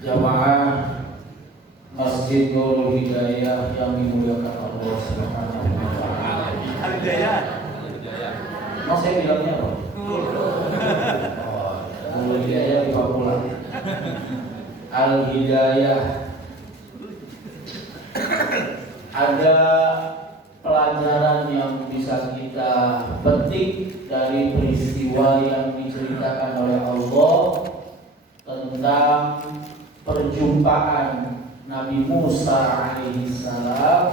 Jamaah Masjid Nurul Hidayah yang dimuliakan Allah Subhanahu wa taala. Al-Hidayah. Mau saya bilangnya apa? Nurul Hidayah di Papua. Al-Hidayah. Ada pelajaran yang bisa kita petik dari peristiwa yang diceritakan oleh Allah tentang perjumpaan Nabi Musa alaihissalam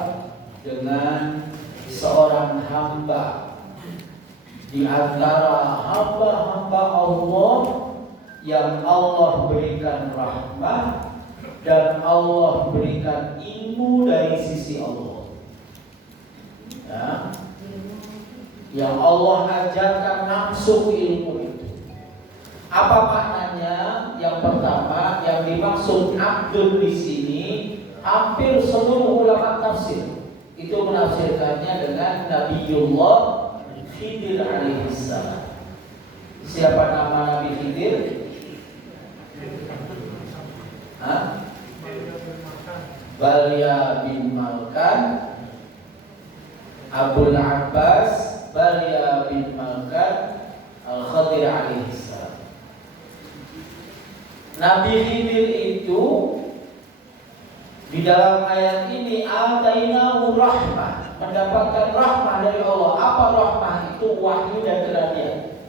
dengan seorang hamba di antara hamba-hamba Allah yang Allah berikan rahmat dan Allah berikan ilmu dari sisi Allah, ya, yang Allah ajarkan langsung ilmu itu. Apa maknanya? Yang pertama, yang dimaksud abdul di sini hampir seluruh ulama tafsir itu menafsirkannya dengan Nabiullah Khidir alaihissalam. Siapa nama Nabi Khidir? Balya bin Malkan, Abul Abbas Balya bin Malkan Al-Khadir alaihissalam. Nabi Khidir itu di dalam ayat ini atainahu rahmah, mendapatkan rahmah dari Allah. Apa rahmah itu? Wahyu dan kenabian.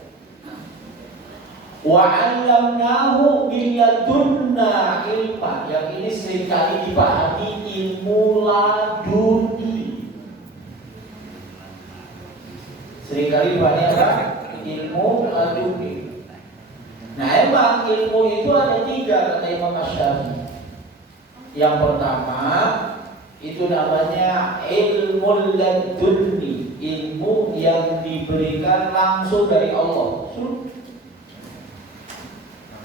Wa 'allamnahu min ladunna ilma. Yang ini seringkali dipahami ilmu laduni. Seringkali dipahami apa? Ilmu laduni. Nah, emang ilmu itu ada 3 kata Imam Asy-Syafi'i. Yang pertama itu namanya ilmu laduni, ilmu yang diberikan langsung dari Allah.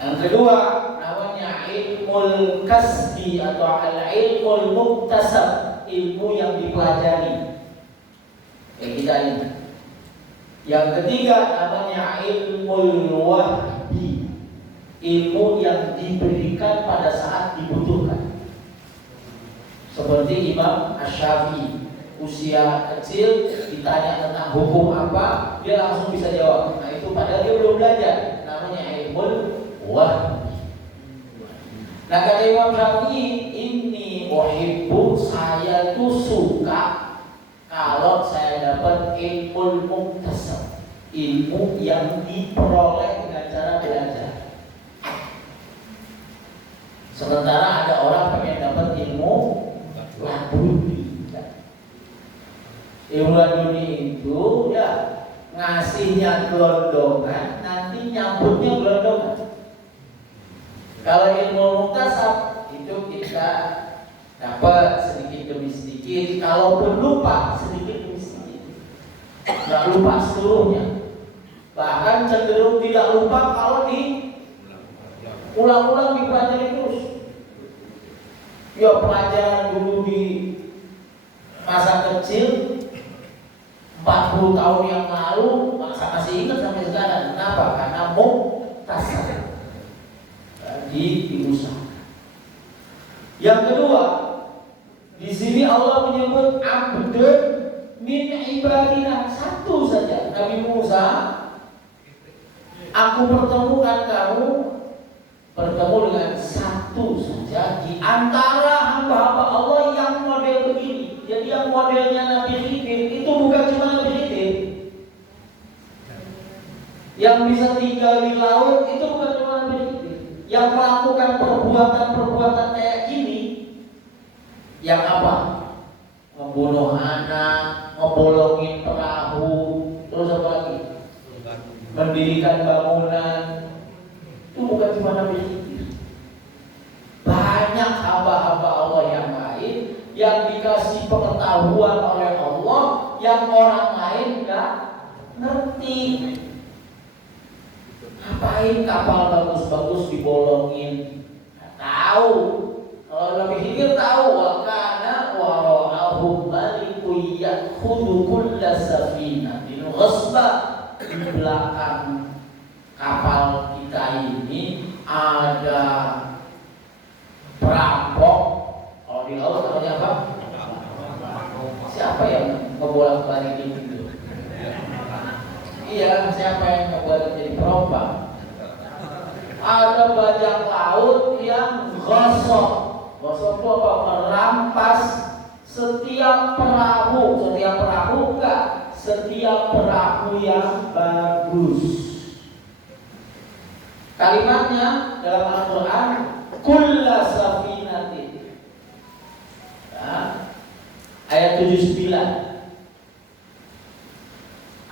Yang kedua namanya ilmul kasbi atau al-ilmul muktasab, ilmu yang dipelajari. Kita ini. Yang ketiga namanya ilmul wahbi, ilmu yang diberikan pada saat dibutuhkan. Seperti Imam Asy-Syafi'i, usia kecil ditanya tentang hukum apa, dia langsung bisa jawab. Nah itu padahal dia belum belajar, namanya ilmul wahbi. Nah kata Imam Syafi'i, ini uhibbu, saya tuh suka kalau saya dapat ilmu muktasab, ilmu yang diperoleh dengan cara belajar. Sementara ada orang pengen dapat ilmu laduni. Ilmu laduni itu ya ngasihnya gelondongan, nanti nyambutnya gelondongan. Kalau ilmu muktasab itu kita dapat sedikit demi sedikit, kalaupun lupa sedikit demi sedikit, nggak lupa seluruhnya. Bahkan cenderung tidak lupa kalau ulang-ulang dipelajari terus. Ya pelajaran dulu di masa kecil 40 tahun yang lalu masih ingat sampai sekarang. Kenapa? Karena muktasab diusahakan. Yang kedua, di sini Allah menyebut abdun min ibadina, satu saja. Nabi Musa, aku pertemukan kamu, bertemu dengan satu saja di antara hamba-hamba Allah yang model begini. Jadi yang modelnya Nabi Khidir itu bukan cuma Nabi Khidir. Yang bisa tinggal di laut itu bukan cuma Nabi Khidir. Yang melakukan perbuatan-perbuatan kayak gini, yang apa? Membunuh anak, membolongin perahu, terus apa lagi? Mendirikan bangunan. Itu bukan cuma Nabi Khidir. Banyak hamba-hamba Allah yang lain yang dikasih pengetahuan oleh Allah yang orang lain nggak ngerti. Ngapain kapal bagus-bagus dibolongin? Nggak tahu. Kalau Nabi Khidir tahu, wa kana wara'ahum malikun ya'khudhu kulla safinatin ghasba. Di belakang kapal kita ini ada balik jadi perompak. Ada bajak laut yang gosok. Gosok itu apa? Merampas setiap perahu. Setiap perahu enggak. Setiap perahu yang bagus. Kalimatnya dalam Al-Quran, kulla safinatin. Ya. Ayat 79.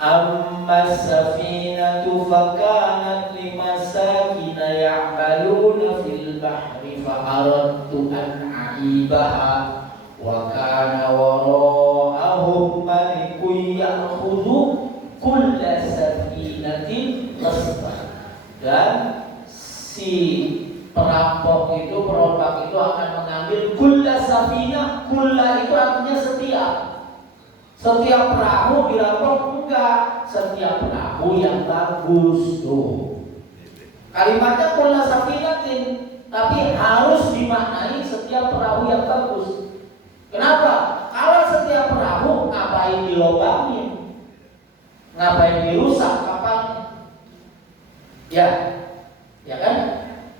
Amma safinatu fakanat limasakina ya'maluna fil bahri fa'aradtu an a'ibaha wa kana wara'ahum malikun ya'khudhu kulla safinatin qastan. Dan si perampok itu, perompak itu akan mengambil kulla safinah. Kulla itu artinya setiap perahu dirampok enggak, setiap perahu yang bagus tuh. Kalimatnya kulla safinatin, tapi harus dimaknai setiap perahu yang bagus. Kenapa? Kalau setiap perahu, ngapain dilobangin? Ngapain dirusak kapalnya? Ya kan?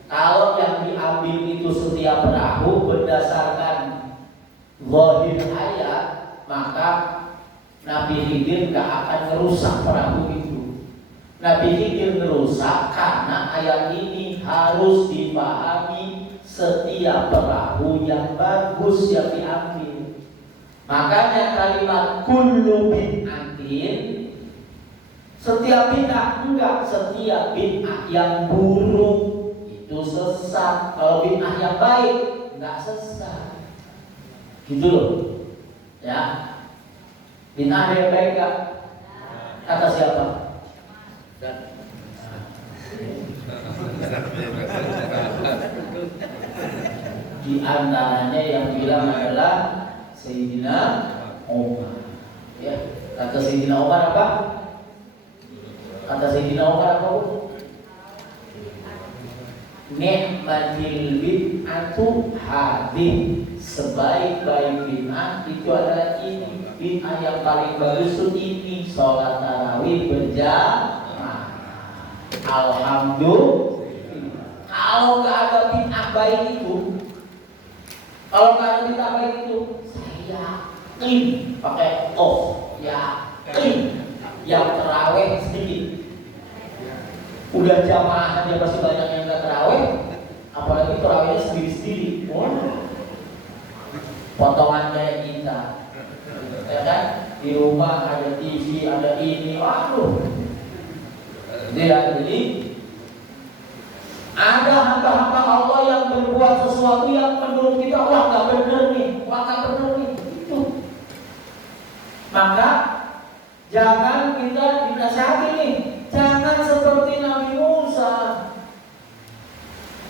Kalau yang diambil itu setiap perahu berdasarkan zahir ayat, maka Nabi Khidir gak akan merusak perahu itu. Nabi Khidir merusak karena ayat ini harus dipahami setiap perahu yang bagus yang diambil. Makanya kalimat kullu bid'atin, setiap bid'ah enggak, setiap bid'ah yang buruk itu sesat. Kalau bid'ah yang baik enggak sesat. Gitu loh. Ya. Bid'ah yang baik enggak? Kata siapa? Di antaranya yang bilang adalah Sayyidina Umar. Ya, kata Sayyidina Umar apa? Kata Sayyidina Umar apa? Ni'matil bid'atu hadih. Sebaik-baik bid'ah itu adalah ini. Bid'ah yang paling bagus itu ini, sholat tarawih berjamaah. Alhamdulillah. Kalau nggak ada bid'ah baik itu, saya yakin pakai yakin yang tarawih sedikit. Udah jamaah aja masih banyak yang nggak tarawih, apalagi tarawihnya sendiri-sendiri. Potongan kayak kita, ya kan? Di rumah ada TV, ada ini, waduh. Jadi ada hamba-hamba Allah yang berbuat sesuatu yang menurut kita wah nggak benar nih, itu. Maka jangan kita dinasihati nih, jangan seperti Nabi Musa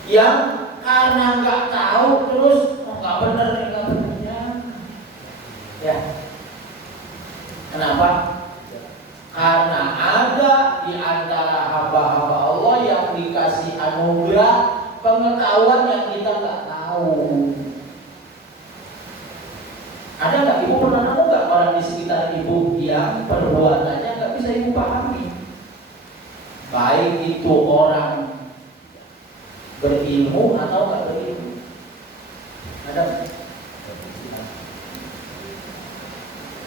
yang karena nggak tahu terus nggak benar nih, nggak benar ya. Kenapa? Karena ada di antara hamba-hamba Allah yang dikasih anugerah pengetahuan yang kita nggak tahu. Ada nggak ibu pernah nemu nggak orang di sekitar ibu yang perbuatannya nggak bisa ibu pahami? Baik itu orang berilmu atau nggak berilmu. Ada?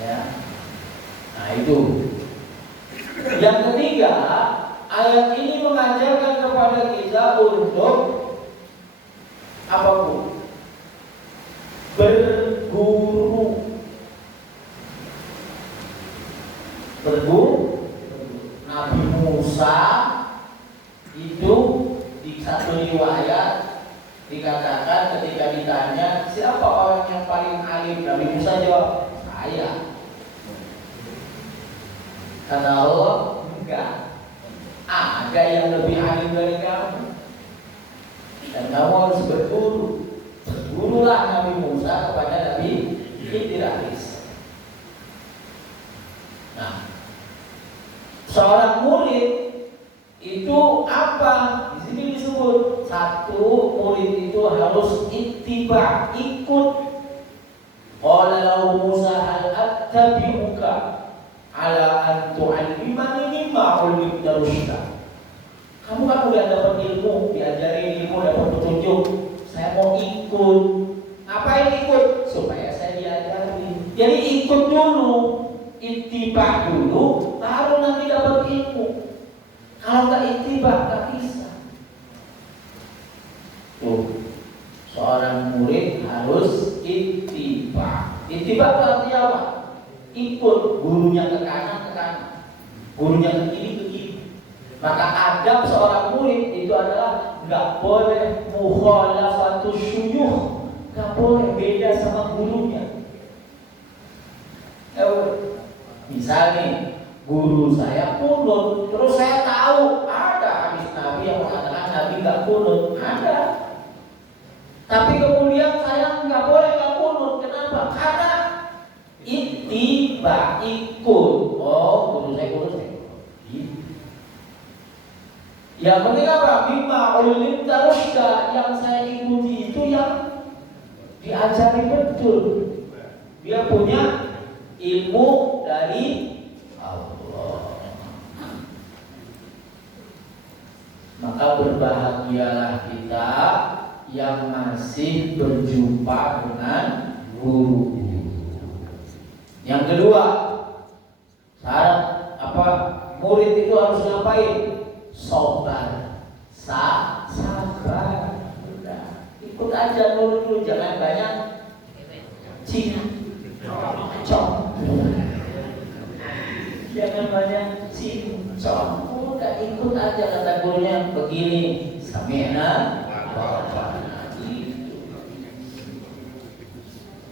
Ya. Nah itu. Yang ketiga, ayat ini mengajarkan kepada kita untuk apa bu? Berguru. Nabi Musa itu di satu riwayat dikatakan ketika ditanya siapa orang yang paling alim, Nabi Musa jawab saya. Kata Allah, enggak. Ada yang lebih alim dari kamu. Dan kamu harus berguru. Bergurulah Nabi Musa kepada Nabi Khidir. Nah, seorang murid itu apa? Di sini disebut satu murid itu harus ittiba, ikut. Qala lahu Musa hal attabi'uka ala an tu'allimani mimma 'ullimta rusyda. ikut. Ngapain ikut? Supaya saya diajari. Jadi ikut dulu, ittiba dulu, baru nanti dapat ilmu. Kalau nggak ittiba nggak bisa. Tuh, seorang murid harus ittiba. Ittiba artinya apa? Ikut gurunya ke kanan, gurunya ke kiri. Maka adab seorang murid itu adalah nggak boleh mukhalafatus syuyukh, nggak boleh beda sama gurunya. Misalnya guru saya kunut, terus saya tahu ada hadis Nabi yang mengatakan Nabi nggak kunut, ada. Tapi kemudian saya nggak boleh nggak kunut, kenapa? Karena ittiba, ikut. Oh, guru saya kunut, saya kunut. Yang penting apa? Bima ulim tarushka, yang saya ikuti itu yang diajari betul. Dia punya ilmu dari Allah. Maka berbahagialah kita yang masih berjumpa dengan guru. Yang kedua, syarat apa? Murid itu harus ngapain? Sabar, sabar. Udah, ikut aja dulu, jangan banyak cincong. Jangan banyak cincong. Udah ikut aja kata gurunya begini. Sami'na.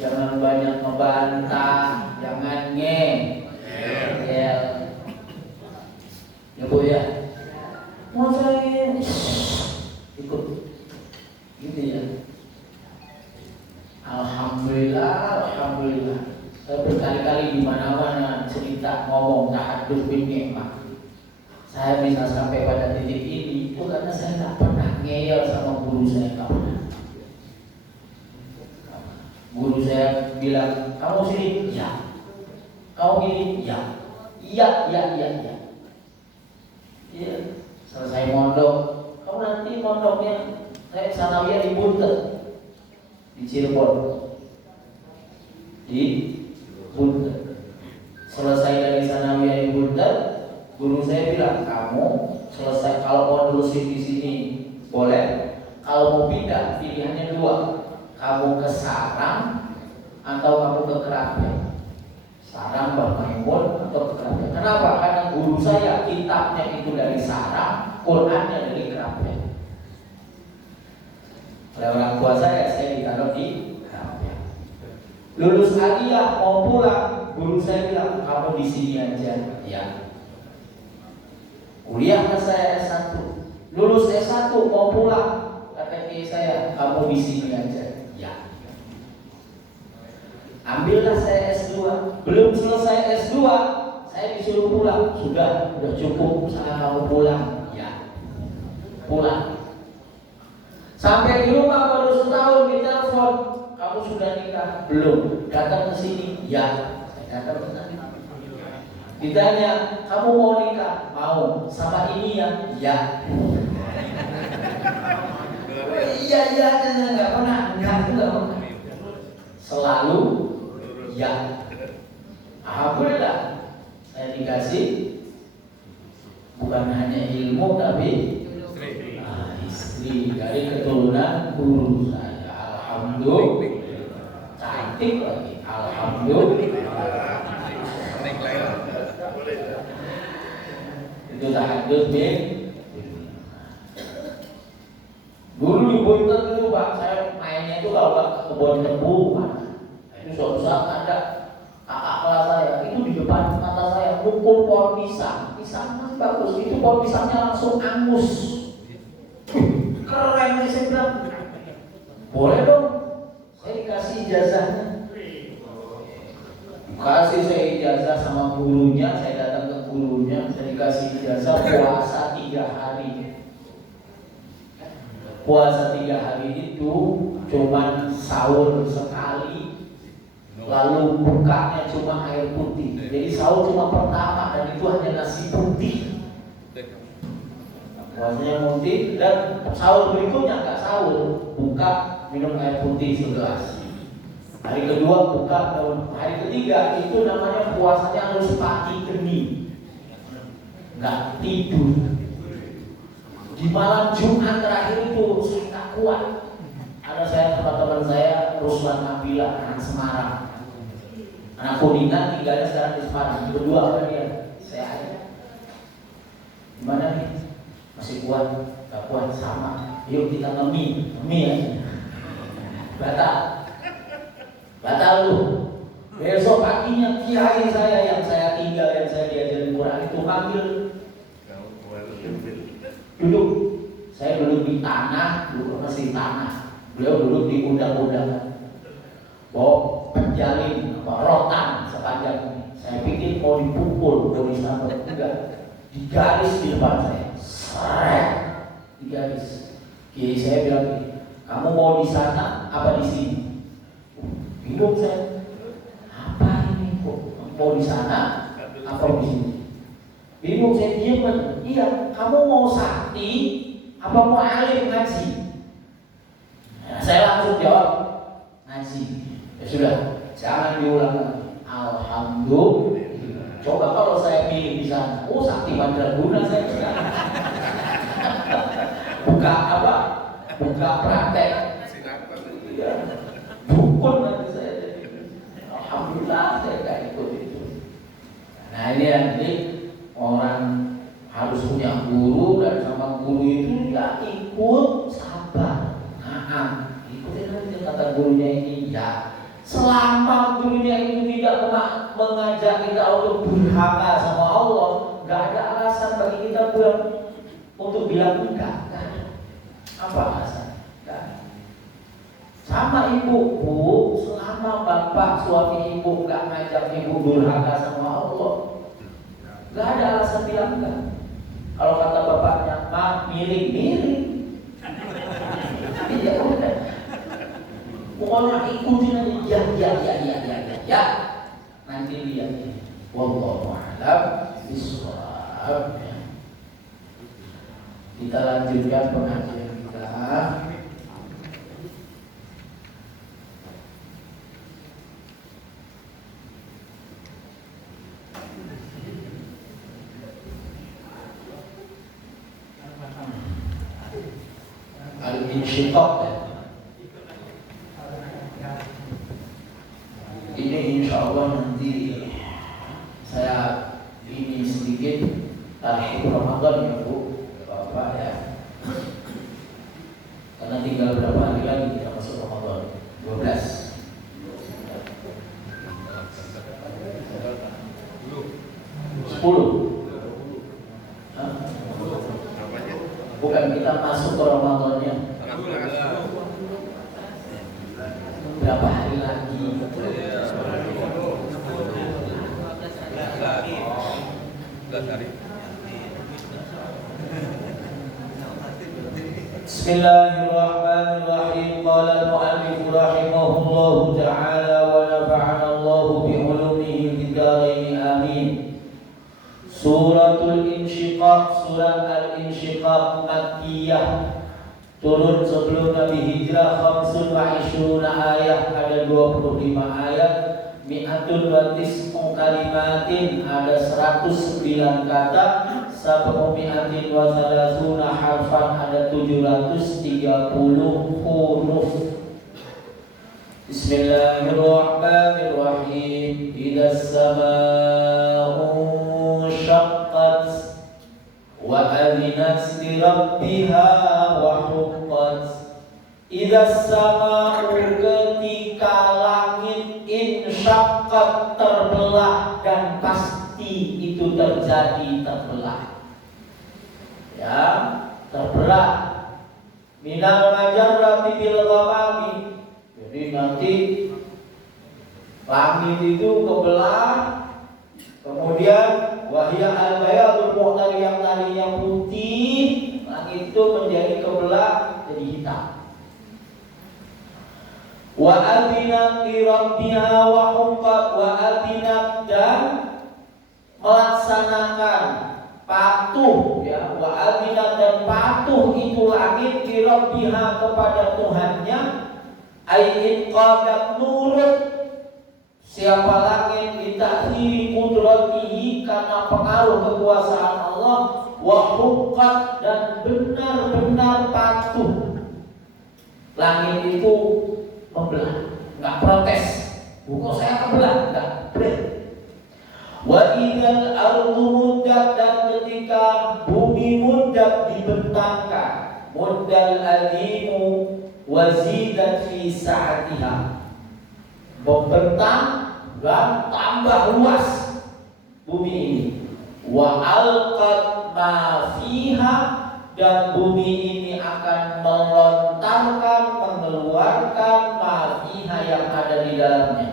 Jangan banyak membantah, jangan ngeyel. Ya Bu ya. Mau saya ikut gitu ya. Alhamdulillah. Saya berkali-kali di mana-mana cerita ngomong tahadduts bin nikmah. Saya bisa sampai pada titik ini itu karena saya nggak pernah ngeyel sama guru saya, nggak pernah. Guru saya bilang, kamu sini, ya. Kamu gini, ya. Iya. Iya. Selesai mondok, kamu nanti mondoknya saya sanawiyah di Buntet, di Cirebon, di Buntet. Selesai dari sanawiyah di Buntet, guru saya bilang, kamu selesai kalau mau terusin di sini boleh, kalau mau pindah pilihannya dua, kamu ke Sarang atau kamu ke Kerapian. Sarang Maimun atau ke Kerapian. Kenapa? Karena guru saya kitabnya itu dari Sarang, Qurannya dari Kerapian. Oleh orang tua saya ditaruh di Kerapian. Lulus aliyah mau pulang, guru saya bilang kamu di sini aja, ya. Kuliah ke saya S1, lulus S1 mau pulang, kata saya kamu di sini aja, ya. Ambillah saya S2, belum selesai S2 saya disuruh pulang, sudah cukup, saya mau pulang, ya. Pulang. Sampai di rumah baru setahun ditelepon, kamu sudah nikah? Belum. Datang ke sini, ya. Saya datang ke sana. Ditanya, kamu mau nikah? Mau. Sama ini ya? Ya. Iya, enggak pernah. Selalu ya. Alhamdulillah saya dikasih bukan hanya ilmu tapi istri dari keturunan guru saya. Alhamdulillah. Cantik lagi. Alhamdulillah. Itu tahadduts bin dulu di Buntet itu Pak, saya mainnya itu kalau ke kebun tebu, itu suatu saat ada kakak kelas saya itu di depan mata saya mukul pohon pisang masih bagus, itu pohon pisangnya langsung angus. Keren sih, saya bilang boleh dong saya dikasih ijazahnya. Kasih saya ijazah sama gurunya, saya datang ke gurunya, saya dikasih ijazah puasa 3 hari. Puasa 3 hari itu cuman sahur sekali, lalu bukanya cuma air putih. Jadi sahur cuma pertama dan itu hanya nasi putih. Puasanya putih dan sahur berikutnya nggak sahur, buka minum air putih segelas. Hari kedua buka daun. Hari ketiga itu namanya puasanya harus pagi geni, nggak tidur. Di malam Jumat terakhir itu saya tak kuat. Ada saya teman-teman saya Ruslan Nabila, anak Semarang, anak Kuningan, tinggalnya sekarang di Semarang. Berdua apa dia? Saya aja. Gimana nih? Masih kuat? Gak kuat sama. Yuk kita ngemi aja. Batal lu. Besok paginya kiai saya yang saya tinggal, yang saya diajarin Quran itu panggil. Duduk. Saya duduk di tanah, duduk masih tanah. Beliau duduk di undang-undang. Bawa penjalin, rotan sepanjang ini. Saya pikir mau dipukul, mau disambut, enggak. Digaris di depan saya. Seret. Digaris. Kiai saya bilang, kamu mau di sana apa di sini? Bingung saya. Apa ini kok? Mau di sana apa di sini? Bingung saya, diam. Iya, kamu mau sakti apa mau alim ngaji? Nah, saya langsung jawab, ngaji. Ya sudah, jangan diulang lagi. Alhamdulillah. Coba kalau saya pilih di sana, sakti mandraguna saya sekarang. Buka apa? Buka praktek. Ya, dukun nanti saya jadi. Alhamdulillah saya gak ikut itu. Nah ini nanti orang harus punya guru, dan sama guru itu ya ikut sabar. Ikutin aja kata gurunya ini ya. Selama gurunya itu tidak mengajak kita untuk durhaka sama Allah, nggak ada alasan bagi kita untuk bilang enggak. Apa alasan? Enggak. Sama ibu, selama bapak suami ibu nggak ngajak ibu durhaka sama Allah, nggak ada alasan bilang enggak. Kalau kata bapaknya, miring. Ya udah. Pokoknya ikutin aja. Ya. Nanti lihat ini. Wallahu a'lam bishawab. Kita lanjutkan pengajian kita. Al-insyiqaq. Ini insya Allah nanti saya ini sedikit tarhib Ramadan ya Bu, Bapak ya. Karena tinggal berapa hari lagi kita masuk Ramadan? 12. 10. Bukan kita masuk ke Ramadannya. Berapa hari lagi? Bismillahirrahmanirrahim. Qala al-mu'allif rahimahullahu ta'ala wa nafa'ana Allahu bi 'ulumihi fid dharain amin. Suratul Insyiqaq, surat Al-Insyiqaq Makkiyah, turun sebelum Nabi Hijrah. 25 ayat, ada 25 ayat. Mi'atun wa tis'u kalimatin, ada 109 kata. Sab'u mi'atin wa thalathuna harfan, ada 730 huruf. Bismillahirrahmanirrahim. Idza as-samaa'u syaqqat wa adzinat li rabbiha wa huqqat. Idza as-samaa'u, ketika langit, insyaqqat, terbelah, dan pasti itu terjadi, terbelah. Ya, terbelah. Minal majarrati bil ghamami. Jadi nanti langit itu kebelah, kemudian wahya al-bayadul mu'tari, yang tadinya putih, langit itu menjadi kebelah jadi hitam. Wa adzinat li rabbiha wa huqqat, wa adzinat, dan melaksanakan, patuh ya, wa adzinat, dan patuh itu langit li rabbiha kepada Tuhannya, Ain qadat nurut, siapa langit ditakhiri kudratihi karena pengaruh kekuasaan Allah, wa huqqat dan benar-benar patuh. Langit itu membelah, enggak protes. Bukan saya kebelah, enggak. Wa idzal ardu muddat, dan ketika bumi muddat dibentangkan, muddal adimu wazidat fi sa'atiha, membentang dan tambah luas bumi ini. Wa alqat ma fiha, dan bumi ini akan melontarkan, mengeluarkan ma fiha yang ada di dalamnya.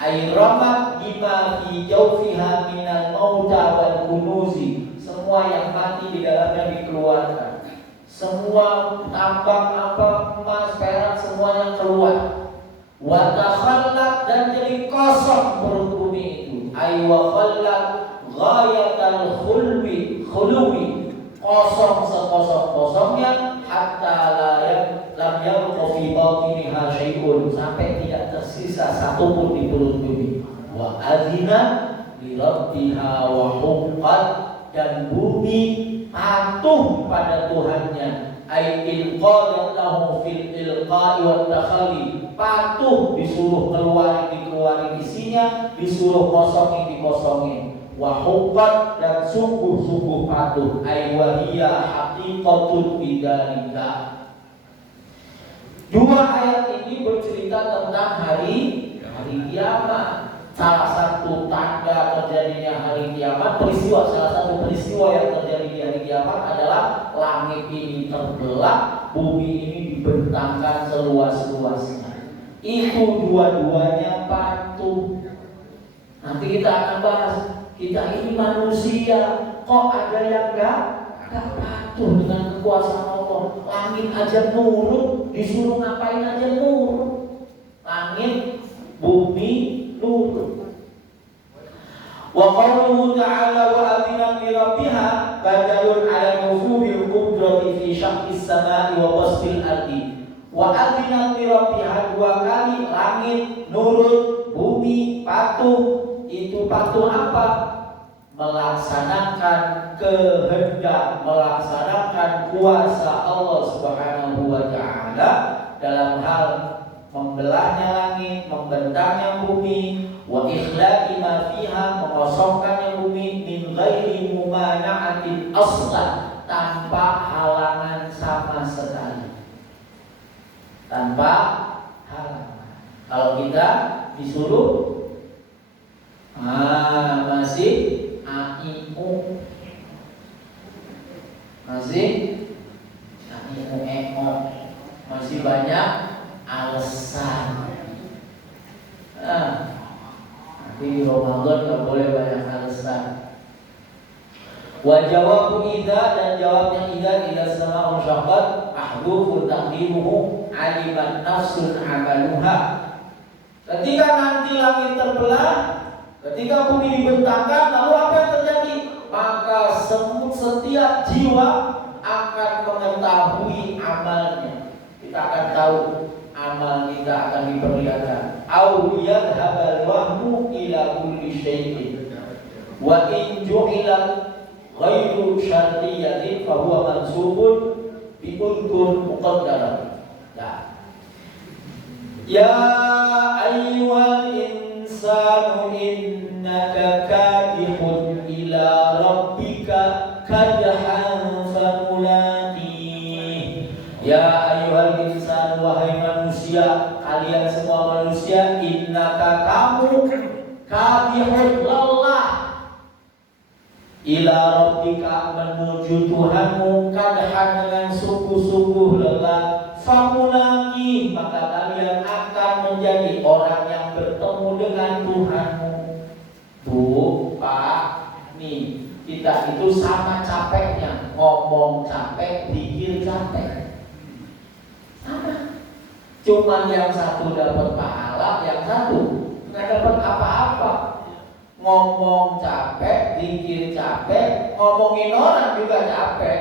Airamat bima fi jawfiha minal mauta wal kunuzi, semua yang mati di dalamnya dikeluarkan. Semua tambang apa, emas, perak, semuanya keluar. Wa takhallat, dan jadi kosong perut bumi itu. Ay wa khallat ghayatal khulwi, kosong sekosong-kosongnya, hatta lam yabqa fi batiniha syai'un, sampai tidak tersisa satu pun di perut bumi. Wa adzina li rabbiha wa huqqat, dan bumi patuh pada Tuhannya. Ai ilqadat lahu fil ilqa'i wat takhalli, patuh disuruh dikeluarin isinya, disuruh kosongin dikosongin. Wa huqqat, dan sungguh-sungguh patuh. Ai wa hiya haqiqatun bidzalika. Dua ayat ini bercerita tentang hari kiamat. Salah satu tanda terjadinya hari kiamat, salah satu peristiwa yang terjadi di hari kiamat adalah langit ini terbelah, bumi ini dibentangkan seluas-luasnya. Itu dua-duanya patuh. Nanti kita akan bahas, kita ini manusia, kok ada yang enggak patuh dengan kekuasaan Allah. Langit aja nurut, disuruh ngapain aja nurut. Langit, bumi nurut. Wa qawluhu ta'ala wa adina li rabbiha badalun 'ala nufudil qudrati fi syaqqis samai wa wasfil ardi. Wa adina li rabbiha, dua kali langit nurut, bumi patuh. Itu patuh apa? Melaksanakan kehendak, melaksanakan kuasa Allah Subhanahu wa ta'ala dalam hal membelahnya langit, membentangnya bumi, wa ikhla'i ma fiha, mengosongkannya bumi, min ghairi mumana'atin aslan, tanpa halangan sama sekali. Tanpa halangan. Kalau kita disuruh masih aiu, masih aiu, masih banyak alasan. Nanti di Ramadan nggak boleh banyak alasan. Wa jawabu idza, dan jawabnya idza sama unsyaqqat ahdufu taqdimuhu aliman nafsun amaluha. Ketika nanti langit terbelah, ketika bumi dibentangkan, lalu apa yang terjadi? Maka setiap jiwa akan mengetahui amalnya. Kita akan tahu amal kita akan diperlihatkan. Au yadhhabal wahmu ila kulli syai'in. Wa in ju'ila ghairu syartiyatin fa huwa mansubun bi kuntur muqaddaran. Ya ayyuhal insanu innaka kadihun ila rabbika kadhan famulaqih. Ya ayyuhal insan, wahai manusia, kalian semua manusia, innaka, kamu, kadihun, lelah, ila rabbika, menuju Tuhanmu, kadhan, dengan sungguh-sungguh lelah, famulaqih, maka kalian akan menjadi orang yang bertemu dengan Tuhanmu. Bu, Pak, nih, kita itu sama capeknya, ngomong capek, pikir capek. Sama. Cuman yang satu dapat pahala, yang satu nggak dapat apa-apa. Ngomong capek, pikir capek, ngomongin orang juga capek.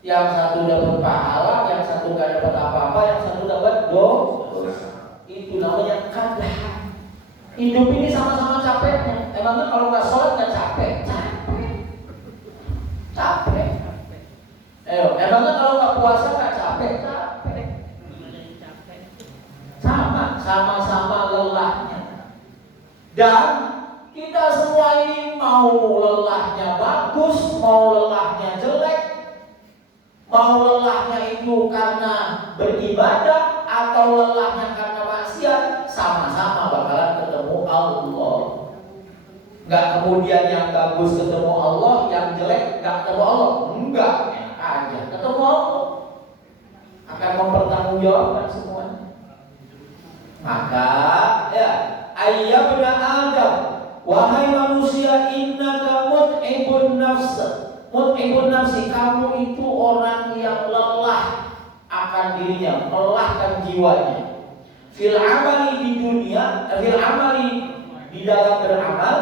Yang satu dapat pahala, yang satu nggak dapat apa-apa, yang satu dapat dosa. Hidup ini sama-sama capeknya. Emangnya kalau nggak sholat nggak capek? Capek. Ayo, emangnya kalau nggak puasa nggak capek? Capek. Sama-sama lelahnya. Dan kita semua ini mau lelahnya bagus, mau lelahnya jelek, mau lelahnya itu karena beribadah atau lelahnya karena maksiat, sama-sama bakalan ketemu Allah. Nggak kemudian yang bagus ketemu Allah, yang jelek nggak ketemu Allah. Enggak, enak aja ketemu Allah. Akan mempertanggungjawabkan semuanya. Maka ya, ayyabna Adam, wahai manusia, innaka mut'ibun nafsi, kamu itu orang yang lelah akan dirinya, melelahkan jiwanya. Fil amali di dunia, fil amali di dalam beramal,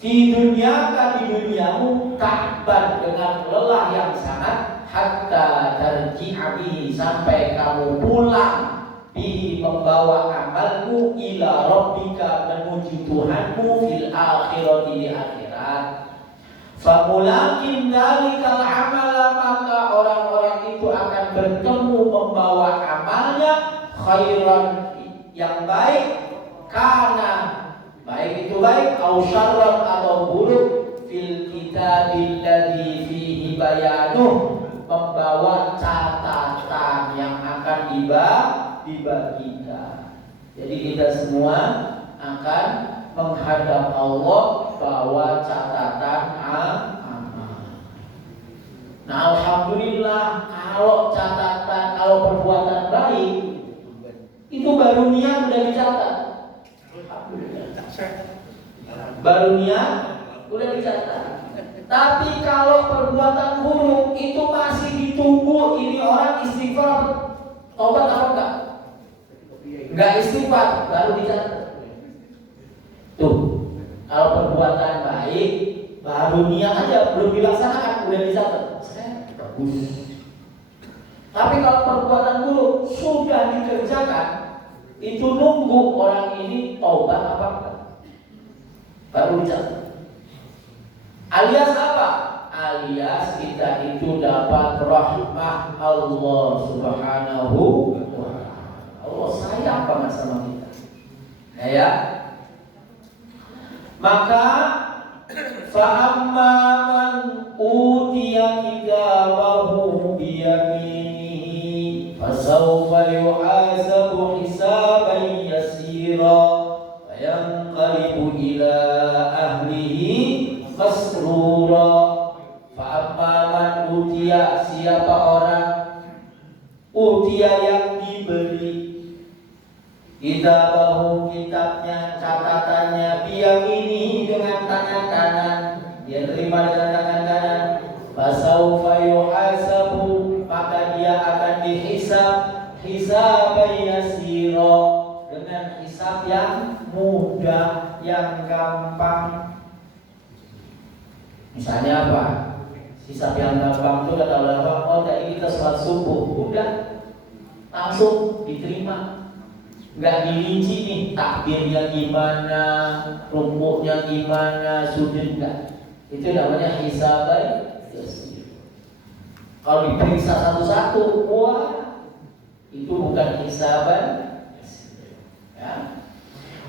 fi dunia di duniamu ta'ban dengan lelah yang sangat, hatta tarji'a bihi sampai kamu pulang bihi membawa amalmu ila rabbika menuju Tuhanmu fil akhirati di akhirat. Famulakin dalikal amala, maka orang-orang itu akan bertemu membawa amalnya khairan yang baik, karena baik itu baik, au syarran atau buruk, fil kitabil ladzi fihi bayanuh, membawa catatan yang akan dibagikan. Jadi kita semua akan menghadap Allah bawa catatan amal. Nah, alhamdulillah kalau catatan, kalau perbuatan baik itu baru niat udah dicatat. Alhamdulillah. Baru niat udah dicatat. Tapi kalau perbuatan buruk itu masih ditunggu, ini orang istighfar, tobat apa enggak? Enggak istighfar, baru dicatat. Tuh, kalau perbuatan baik baru niat aja belum dilaksanakan udah dicatat. Bagus. Tapi kalau perbuatan buruk sudah dikerjakan, itu nunggu orang ini taubat apa enggak, baru dicatat. Alias apa? Alias kita itu dapat rahmah Allah Subhanahu wa ta'ala. Allah sayang banget sama kita. Ya. Maka fa'amma man utiya kitabahu biyaminihi fasawfa yuhasabu hisaban yasira wa yanqalibu ila ahlihi masrura. Fa'amma man utiya, siapa orang utiya yang diberi kitabahu, kitabnya, catatannya, biyamini dengan tangan kanan, dia terima dengan tangan kanan. Fasaufa yuhasabu, maka dia akan dihisab hisaban yasira, dengan hisab yang mudah, yang gampang. Misalnya apa? Hisab yang gampang itu kata ulama, oh tadi kita sholat subuh, udah langsung diterima. Nggak dirinci nih takbirnya gimana, rukuknya gimana, sujud enggak. Itu namanya hisaban yasir. Kalau diperiksa satu-satu, wah itu bukan hisaban yasir. Ya.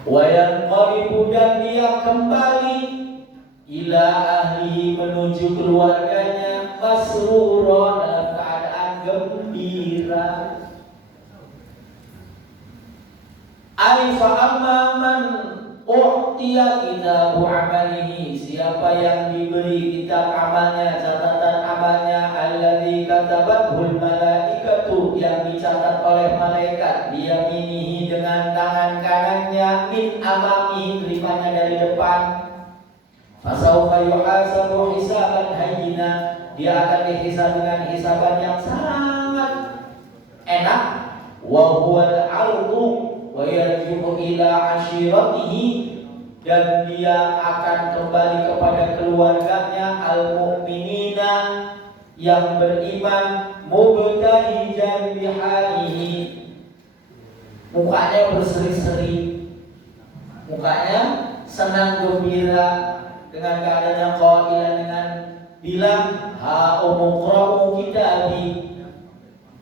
Wa yanqalibu, dan dia kembali ila ahli, menuju keluarganya, masrura, dalam keadaan gembira. Ai fa'amma man u'tiya kitabu amalihi, siapa yang diberi kitab amalnya, catatan amalnya, alladzi katabathul malaikatu, yang dicatat oleh malaikat, biyaminihi dengan tangan kanannya, min amami, terimanya dari depan. Fasawfa yuhasabu hisaban hayyina, dia akan dihisab dengan hisaban yang sangat enak. Wa huwal ardu wa yarji'u ila ashiratihi, dan dia akan kembali kepada keluarganya, al-mu'minina, yang beriman, mubtahijan bihalihi, mukanya berseri-seri, muka senang gembira dengan keadaannya qailan dengan bilang ha umqra'u kitabi.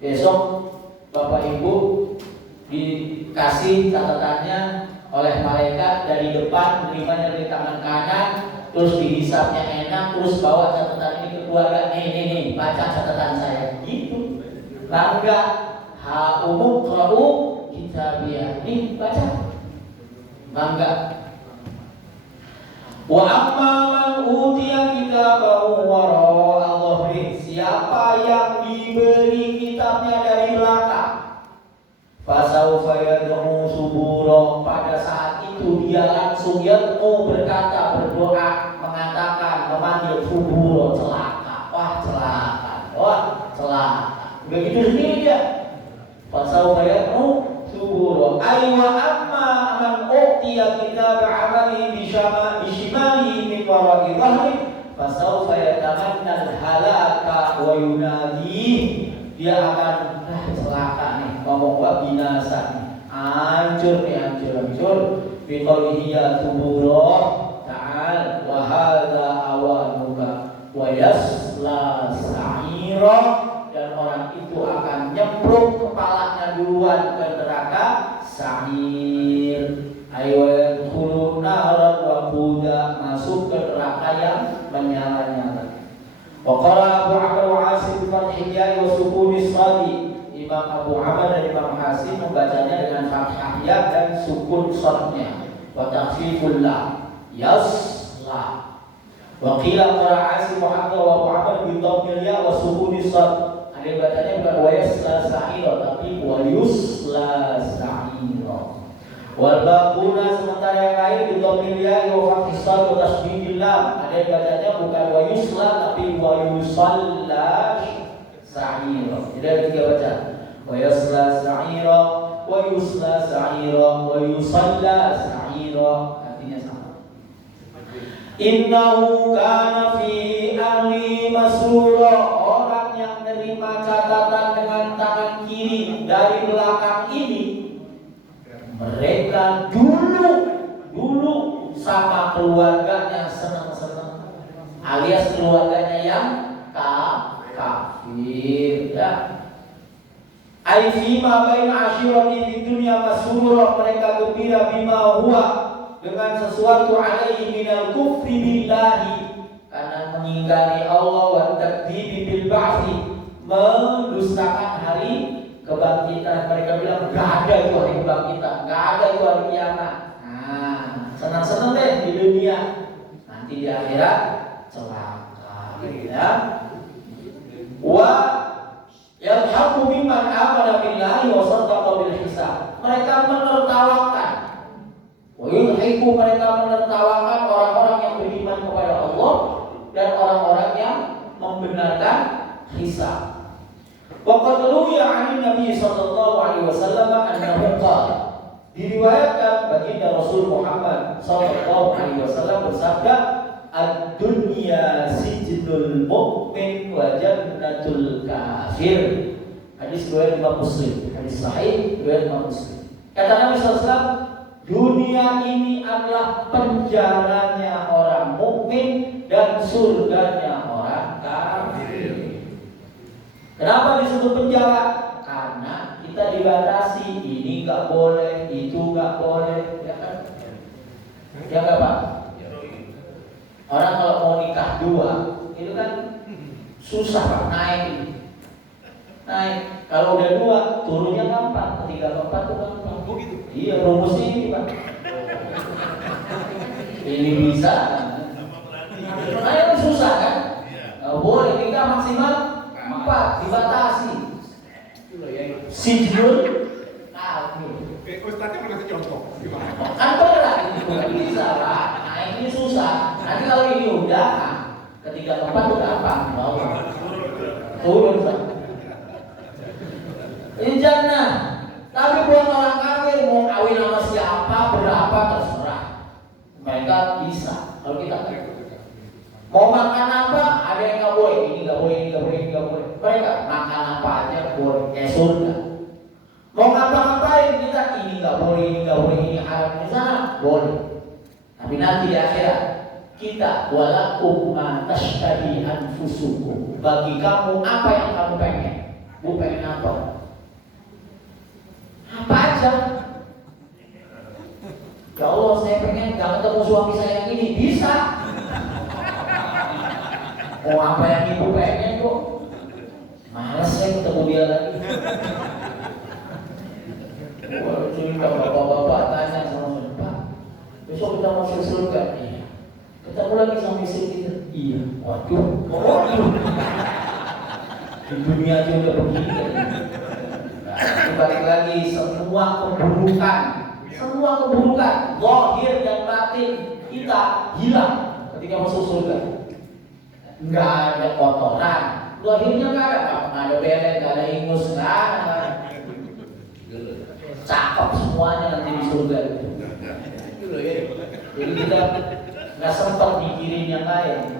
Besok Bapak Ibu dikasih catatannya oleh malaikat dari depan, menerimanya dari tangan kanan, terus dihisapnya enak, terus bawa catatan ini ke keluarga. Nih, baca catatan saya. Gitu. Bangga. Ha umqra'u kitabiya. Nih baca. Bangga. Wa amma man utiya kitabahu wara'a dhahri. Siapa yang diberi kitabnya dari belakang, fasaufa yad'u subura. Pada saat itu dia langsung yad'u, berkata, berdoa, mengatakan, memanggil subura, celaka. Wah celaka. Wah celaka. Begitu sendiri dia. Fasaufa yad'u subura. Aywa amma man utiya kitab amali bishimali min wara'i dhahri fasaufa yatamanna al-halaka wa yunadi. Dia akan celaka nih, ngomong wa binasa nih, hancur biqaulihi ya subura ta'al wa hadza awanuka wa yasla sa'ira. Dan orang itu akan nyemplung kepalanya duluan ke neraka sa'ir. Ayo yadkhulu naran wa quda, masuk ke neraka yang menyala-nyala. Wa qala Abu Amr wa Asim bi fathil ya wa sukunis shadi. Imam Abu Amr dan Imam Asim membacanya dengan fathah ya dan sukun shadnya. Wa takhfiful la yasla. Wa qila qara Asim wa Hamzah wa Abu Amr bi dhammil ya wa sukunis shad. Ada bacanya bukan wa yasla sa'ira tapi wa yusla sa'ira. Wal baquna, sementara yang lain di dhammil ya wa fathis shad wa tashdidil lam. Ada bacanya bukan wa yusla tapi wa yusalla sa'ira. Jadi ada tiga bacaan. Wa yasla sa'ira, wa yusla sa'ira, wa yusalla sa'ira. Artinya sama. Innahu kana fi ahli masrura. Orang yang menerima catatan dengan tangan kiri dari belakang ini, mereka dulu sama keluarganya senang-senang, alias keluarganya yang kafir ya. Ai fima baina ashirati di dunia masrura, mereka gembira bima huwa, dengan sesuatu alaihi minal kufri billahi, karena mengingkari Allah, wa takdzibi bil ba'thi, mendustakan hari kebangkitan. Mereka bilang enggak ada itu hari kebangkitan, enggak ada itu hari kiamat. Nah, senang-senang deh di dunia, nanti di akhirat celaka gitu ya. Wa yalhaqu biman amana billahi wa saddaqa bil hisab. Mereka menertawakan, wayuhiku, mereka menertawakan orang-orang yang beriman kepada Allah dan orang-orang yang membenarkan hisab. Waqad ruwiya 'an Nabi sallallahu alaihi wasallam annahu qala, diriwayatkan baginda Rasul Muhammad sallallahu alaihi wasallam bersabda, ad-dunya sijnul mu'min wa jannatul kafir. Hadis riwayat Imam Muslim, hadis sahih riwayat Imam Muslim. Kata Nabi sallallahu alaihi wasallam, dunia ini adalah penjaranya orang mukmin dan surganya orang kafir. Kenapa disebut penjara? Karena kita dibatasi, ini nggak boleh, itu nggak boleh, ya kan? Ya nggak Pak? Orang kalau mau nikah dua, itu kan susah Pak, naik. Kalau udah dua, turunnya gampang. Ketiga, keempat tuh gampang. Oh gitu? Iya, rumusnya ini Pak. Ini bisa. Nah, itu susah kan? Nggak boleh nikah maksimal 4, dibatasi. Sijnul kafir. Ustaznya pernah kasih contoh gimana? Kan berat ini, bukan bisa Pak. Nah ini susah. Nanti kalau ini udah, ketiga keempat tuh gampang. Turun Pak. Ini jannah. Tapi buat orang kafir mau kawin sama siapa, berapa terserah. Mereka bisa. Kalau kita mau makan apa, ada yang nggak boleh, ini nggak boleh, ini nggak boleh, ini nggak boleh. Mereka makan apa aja boleh, kayak surga. Mau ngapa-ngapain kita, ini nggak boleh, ini nggak boleh, ini haram, di sana boleh. Tapi nanti di akhirat kita walakum ma tashtadi anfusukum, bagi kamu apa yang kamu pengen. Bu pengen apa? Apa aja? Ya Allah, saya pengen gak ketemu suami saya yang ini. Bisa. Oh, apa yang ibu pengen kok? Males saya ketemu dia lagi. Waduh, cerita bapak-bapak tanya sama saya, Pak, besok kita masuk surga? Iya. Ketemu lagi sama istri kita? Iya. Waduh, di dunia aja udah begini. Nah, balik lagi, semua keburukan zahir dan batin kita hilang ketika masuk surga. Nggak ada kotoran, zahirnya nggak ada belet, nggak ada ingus, nggak ada. Cakep semuanya nanti di surga itu. Jadi kita nggak sempat mikirin yang lain.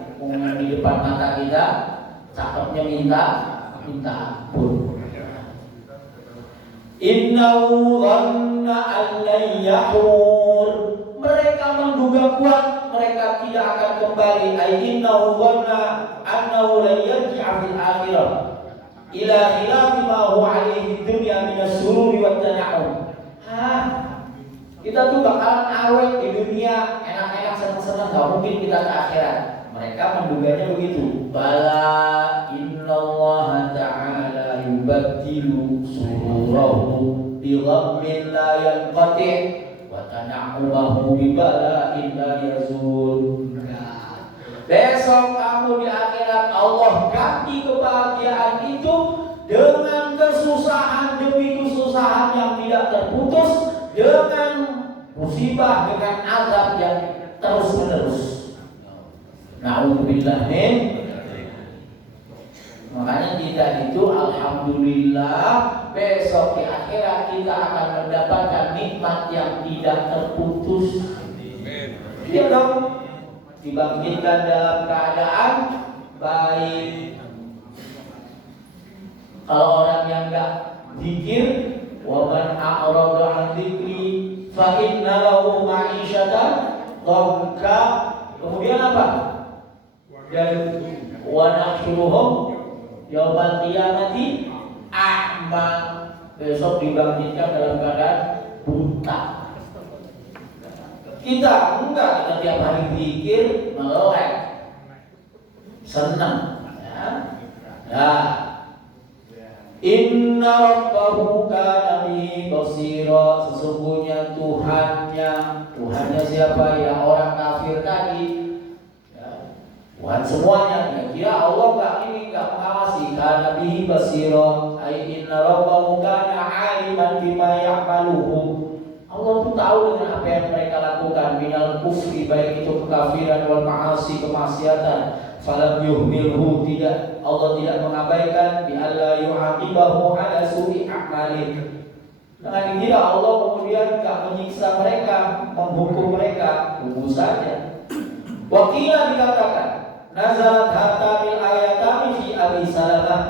Di depan mata kita, cakepnya minta ampun. Innahu dhanna an lan yahur. Mereka menduga kuat mereka tidak akan kembali. Ai innahu dhanna annahu lan yarji'a fil akhirah ila khilafi ma huwa alaihi dunya min as-sururi wat tan'um. Kita tuh bakalan awet di dunia, enak-enak senang-senang, enggak mungkin kita ke akhirat. Mereka menduganya begitu. Bala innallaha ta'ala yubaddilu sururahu bi dhammin la yanqati' wa tan'umahu bi bala'in la yazul. Besok kamu di akhirat Allah ganti kebahagiaan itu dengan kesusahan demi kesusahan yang tidak terputus, dengan musibah, dengan azab yang terus menerus. Na'udzubillah min. Makanya kita itu alhamdulillah besok di akhirat kita akan mendapatkan nikmat yang tidak terputus. Iya dong. Dibangkitkan dalam keadaan baik. Kalau orang yang enggak zikir, wa man a'rada 'an dzikri fa inna lahu ma'isyatan dhanka. Kemudian apa? Dan wa nahsyuruhum yaumal qiyamati a'ma. Besok dibangkitkan dalam keadaan buta. Kita enggak, kita tiap hari zikir, melek, senang, ya. Nah, inna rabbahu kana bihi basira. Sesungguhnya Tuhannya siapa? Yang orang kafir tadi, ya. Tuhan semuanya. Ya, kira Allah enggak mengawasi. Kana bihi basira. Ai inna rabbahu kana aliman bima ya'maluhu. Allah itu tahu dengan apa yang mereka lakukan, minal kufri, baik itu kekafiran, wal ma'asi, kemaksiatan. Falam yuhmilhu, Allah tidak mengabaikan, bi alla yu'aqibahu ala su'i a'malih. Dengan ini Allah kemudian tidak menyiksa mereka, menghukum mereka, tunggu saja. Wakila dikatakan, nazalat hatamil ayatami fi Abi Salamah.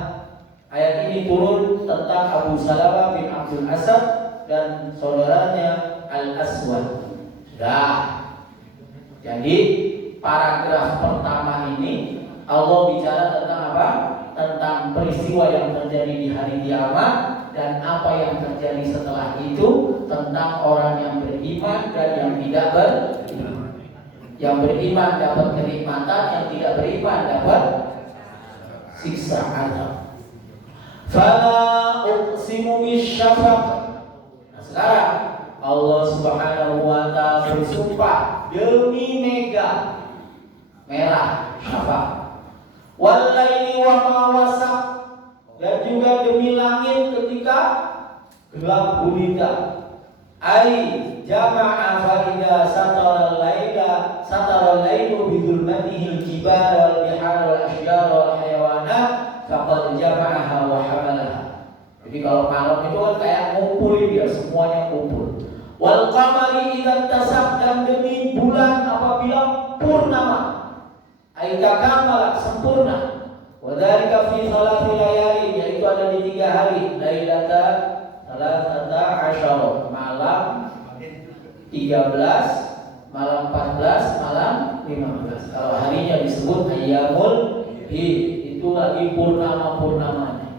Ayat ini turun tentang Abu Salamah bin Abdul Asad dan saudaranya Al-Aswad. Sudah. Jadi paragraf pertama ini Allah bicara tentang apa? Tentang peristiwa yang terjadi di hari kiamat dan apa yang terjadi setelah itu, tentang orang yang beriman dan yang tidak beriman. Yang beriman dapat kenikmatan, yang tidak beriman dapat siksa azab. Fala uqsimu bisyafaq. Sekarang Allah Subhanahu wa ta'ala bersumpah demi mega merah syafaq, wal laili wa ma wasaq, dan juga demi langit ketika gelap gulita. Ai jama'a fa idza satara al-lailu bi dhulmatihi al-jibal wal bihar wal ashyar wal hayawanat faqad jama'aha wa hamalaha. Jadi kalau malam itu kan kayak ngumpulin dia, semuanya kumpul. Wal qamari idza tasaq, dan demi bulan apabila purnama. Ai kamala, sempurna. Wa dzalika fi thalathi layalin, yaitu ada di 3 hari. Lailata salasata asyara, malam 13, malam 14, purnama-purnamanya.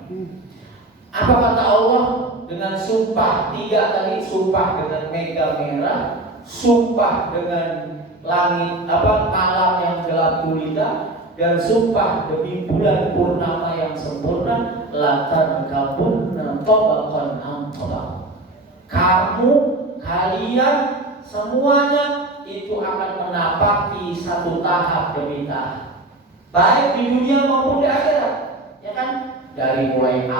Apa kata Allah? Dengan sumpah 3 kali, sumpah dengan mega merah, sumpah dengan langit malam yang gelap gulita, dan sumpah demi bulan purnama yang sempurna, latar kabunna tabaqan an tabaq. Kalian semuanya itu akan menapaki satu tahap demi tahap, baik di dunia maupun di akhirat, ya kan? Dari mulai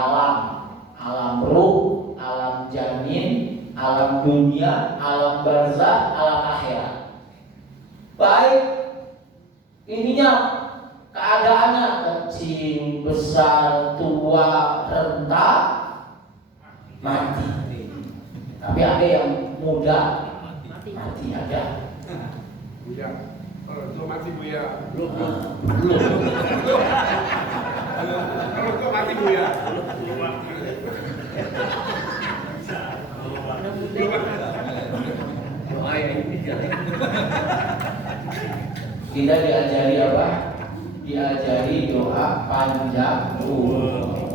alam ruh, alam janin, alam dunia, alam barzah, alam akhirat. Baik ininya keadaannya kecil, besar, tua, renta, mati. Tapi ada yang muda mati ada. Buya, itu mati Buya. Belum. Kalau itu mati Buya. Kita diajari apa? Diajari doa panjang umur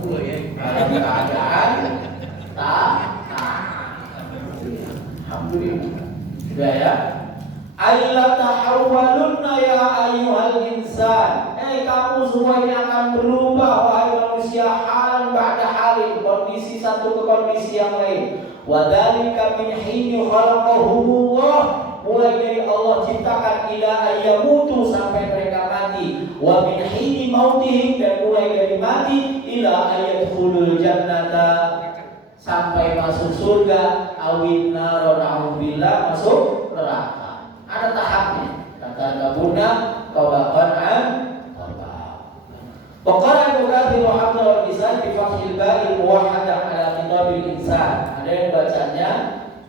dalam keadaan tak. Alhamdulillah. Sudah ya. Aila tahawwalunna ya ayyuhal insan. Kamu semua ini akan berubah wahai manusia, halan ba'da halin, kondisi satu ke kondisi yang lain. Wa dzalika min hini khalaqahumullah, mulai dari Allah ciptakan ila ayyamutu sampai mereka mati, wa min hini mautihim, dan mulai dari mati ila ayadkhulul jannata, sampai masuk surga, awin nar na'udzubillah, masuk neraka. Ada tahapnya. Kata Gabuna tabaqan an tabaq. Waqala Al-Bukhari rahimahullah lisan bi fathil ba'i muwahhadah ala khitabil insan. Ada yang bacanya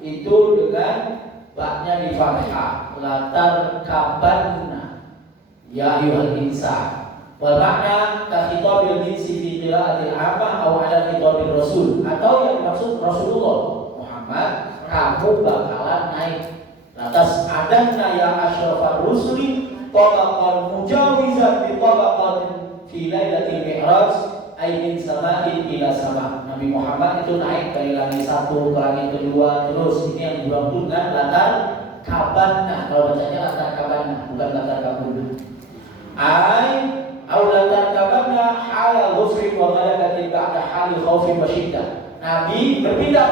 itu dengan ba-nya di fathah, latar kabanna ya ayyuhal insan. Wal makna ka khitabil jinsi fi qira'atil 'ammah aw ala khitabil rasul, atau yang dimaksud Rasulullah Muhammad, kamu bakalan naik. Lantas adanya ya asyrafar rusuli tabaqan mujawizan bi tabaqatin fi lailatul mi'raj, ay min sama'in ila sama'. Nabi Muhammad itu naik dari langit satu ke langit kedua, terus ini yang dibantu dengan latar kabanna. Kalau bacanya latar kabanna, bukan latar kabuna. Ay au latar kabanna hala ghusri wa ghalabati ba'da hali khaufin wa syiddah. Nabi berpindah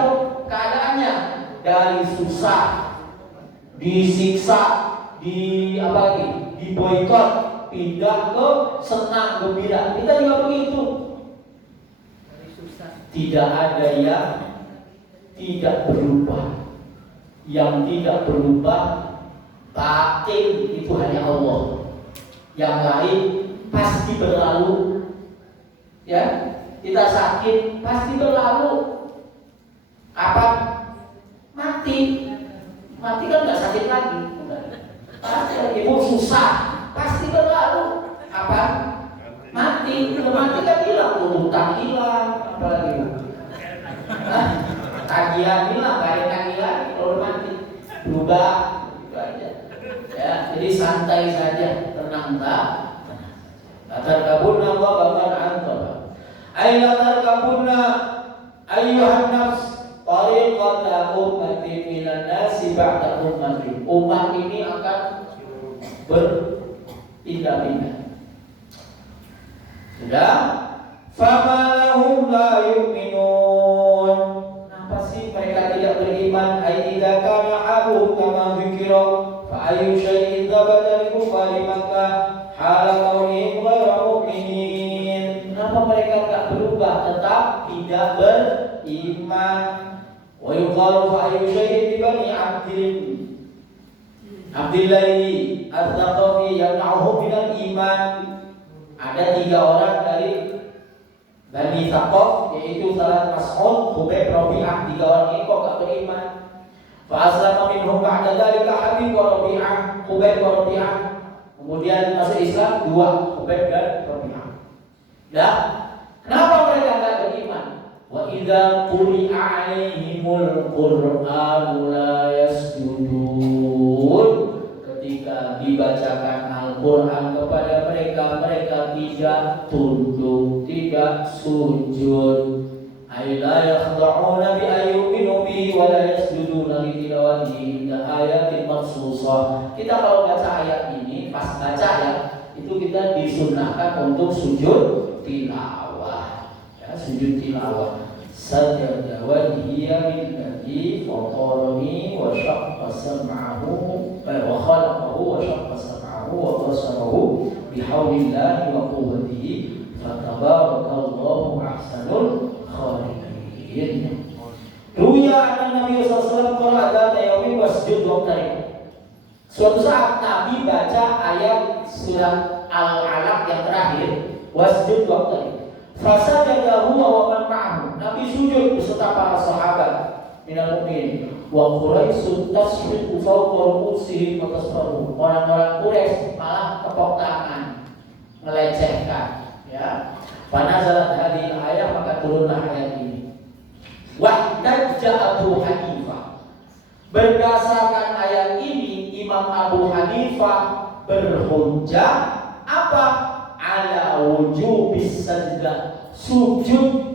keadaannya dari susah, disiksa, diboikot, pindah ke senang gembira. Kita juga begitu. Tidak ada yang tidak berubah. Yang tidak berubah batin itu hanya Allah. Yang lain pasti berlalu. Ya, kita sakit pasti berlalu. Kapan? Mati. Mati kan nggak sakit lagi. Pasti ibu susah, pasti berlalu. Apa? Mati. Kalau mati kan hilang, utang hilang, apalagi tagihan hilang, gak ada tagihan. Kalau mati berubah, itu aja. Ya, jadi santai saja, tenang tak. Latar kabunna wa bakan antar. Ay latar kabunna ayyuhan nafs tariqata ummati minan nasi ba'da ummati. Umat ini akan berpindah-pindah. Sudah? Fama lahum la yu'minun. Kenapa sih mereka tidak beriman? Ai idza kana haluhum kama dzikra fa ayyu syai'in dhabata li kufari Makkah hala kaunihim ghairu mu'minin. Kenapa mereka tidak berubah, tetap tidak beriman? Wa yuqalu fa ayyu syai'in bi bani Abdillahi Az-Zaqafi yamna'uhum minal iman. Ada 3 orang dari Bani Thaqaf, yaitu Salat Mas'ud, Khubayb, Rabi'ah. 3 orang ini kok gak beriman. Fa aslama minhum ba'da dzalika Habib wa Rabi'ah, Khubayb wa Rabi'ah. Kemudian masuk Islam 2, Khubayb dan Rabi'ah. Ya, kenapa mereka gak beriman? Wa idza quri'a 'alaihimul Qur'anu la yasjudun. Ketika dibacakan Al-Quran kepada mereka, mereka tidak tunduk, tidak sujud. Ay la yakhda'una bi ayyuminu bi wa la yasjuduna li tilawatihi inda ayatin maksusah. Kita kalau baca ayat ini, pas baca ya, itu kita disunahkan untuk sujud tilawah. Ya, sujud tilawah. Sajada wajhiya lilladzi fatarani wa syaqqa sam'ahu wa khalaqahu wa syaqqa sam'ahu wa basarahu bihaulillahi wa quwwatihi fatabarakallahu ahsanul khaliqin. Ruya anna Nabi sallallahu alaihi wasallam qala adzata yaumin wasjud waqtari. Suatu saat Nabi baca ayat surat Al-Alaq yang terakhir, wasjud waqtari. Fasajada huwa wa man ma'ahu. Nabi sujud beserta para sahabat minal mu'minin. Wa Quraisy tasfiqu fawqa ru'usihim wa tasfaru. Orang-orang Quraisy malah tepuk tangan, melecehkan, ya. Panazalat hadhihi ayat, maka turunlah ayat ini. Wahtajja Abu Hanifah. Berdasarkan ayat ini Imam Abu Hanifah berhujjah apa? Ala wujubis sajdah. Sujud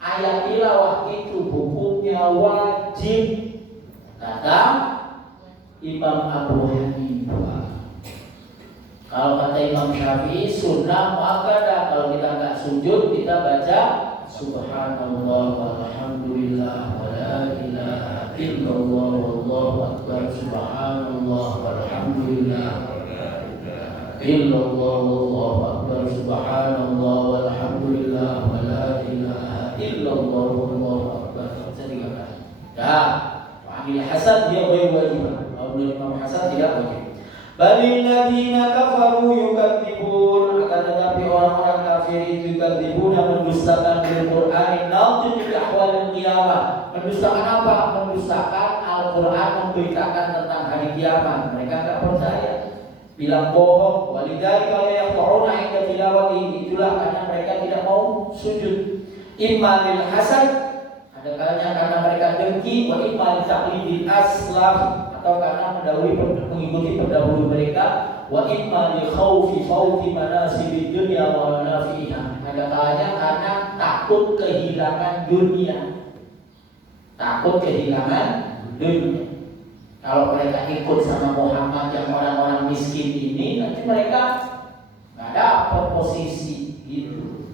ayat tilawah itu hukumnya wajib, kata Imam Abu Hanifah. Kalau kata Imam Syafi'i sunnah muakkadah. Kalau kita nggak sujud, kita baca subhanallah walhamdulillah wa la ilaha illallah wallahu akbar. Subhanallah walhamdulillah illallah wallahu akbar. Subhanallah walhamdulillah wa la ilaha illallah wallahu akbar. Jadi kata ya, Amil Hasan dia wajib. Kalau Imam Hasan tidak wajib. Balil ladina kafaru yukadzibun. Akan tetapi orang-orang kafir itu yukadzibuna, mendustakan Al-Qur'an nanti di ahwal qiyamah. Mendustakan apa? Mendustakan Al-Qur'an, memberitakan tentang hari kiamat. Mereka enggak percaya, bilang bohong. Walidari kalau yang corona yang tilawati, itulah karena mereka tidak mau sujud. Imma lil hasad, ada kalanya karena mereka dengki, wa imma li taqlidil aslaf, atau karena mengikuti pendahulu mereka, wa imma li khaufi fauti manasibid dunya wa nafiha. Ada kalanya karena takut kehilangan dunia. Takut kehilangan dunia. Kalau mereka ikut sama Muhammad yang orang-orang miskin ini, nanti mereka nggak dapat posisi gitu.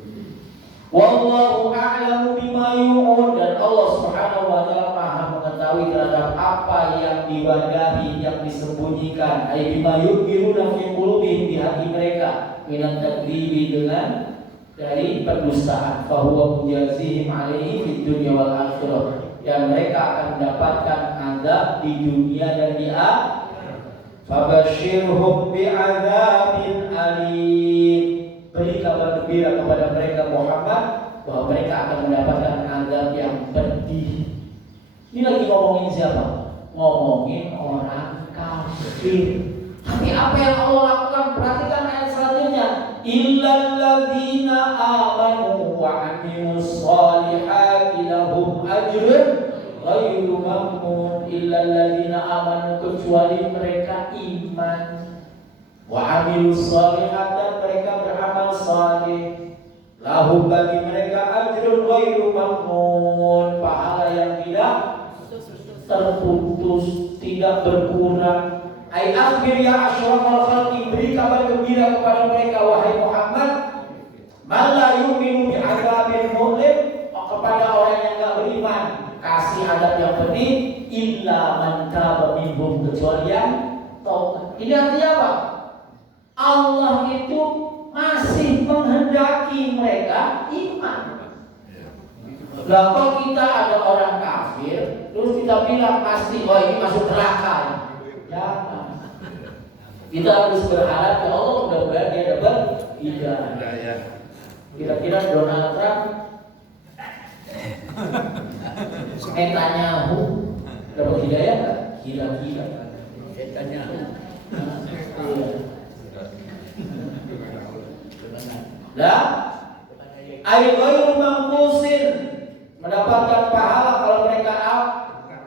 Wallahu a'lamu bima yu'un, dan Allah Subhanahu wa taala Maha mengetahui terhadap apa yang diwadahi, yang disembunyikan. Ai bima yu'biruna fi qulubihim, di hati mereka, minat takdzibi, dengan dari pendustaan. Fa huwa mujazihim 'alaihi fid dunya wal akhirah, yang mereka akan mendapatkan azab di dunia dan di akhirat. Fabashshirhum bi'adzabin alim, beri kabar gembira kepada mereka Muhammad bahwa mereka akan mendapatkan azab yang pedih. Ini lagi ngomongin siapa? Ngomongin orang kafir. Tapi apa yang Allah lakukan? Perhatikan ayat selanjutnya. Illal ladzina amanu wa 'amilus shalihati lahum ajrun ghairu mamnun. Illal ladzina amanu, kecuali mereka iman, wa 'amilus shalihat, dan mereka beramal saleh, lahum, bagi mereka ajrun ghairu mamnun, pahala yang tidak terputus, tidak berkurang. Ai akhir ya asyrafal khalqi, beri kabar gembira kepada mereka wahai Muhammad, mala yu'minu bi adzabin mu'lim, kepada orang yang enggak beriman kasih adab yang pedih, illa man taba minhum, kecuali yang taubat. Ini artinya apa? Allah itu masih menghendaki mereka iman. Lah kok kita ada orang kafir terus kita bilang pasti oh ini masuk neraka. Ya, kita harus berharap ya Allah mudah-mudahan dia dapat hidayah. Kira-kira Donald Trump Netanyahu dapat hidayah nggak? Kira-kira Netanyahu. Lah, ayyul mangkusin, mendapatkan pahala kalau mereka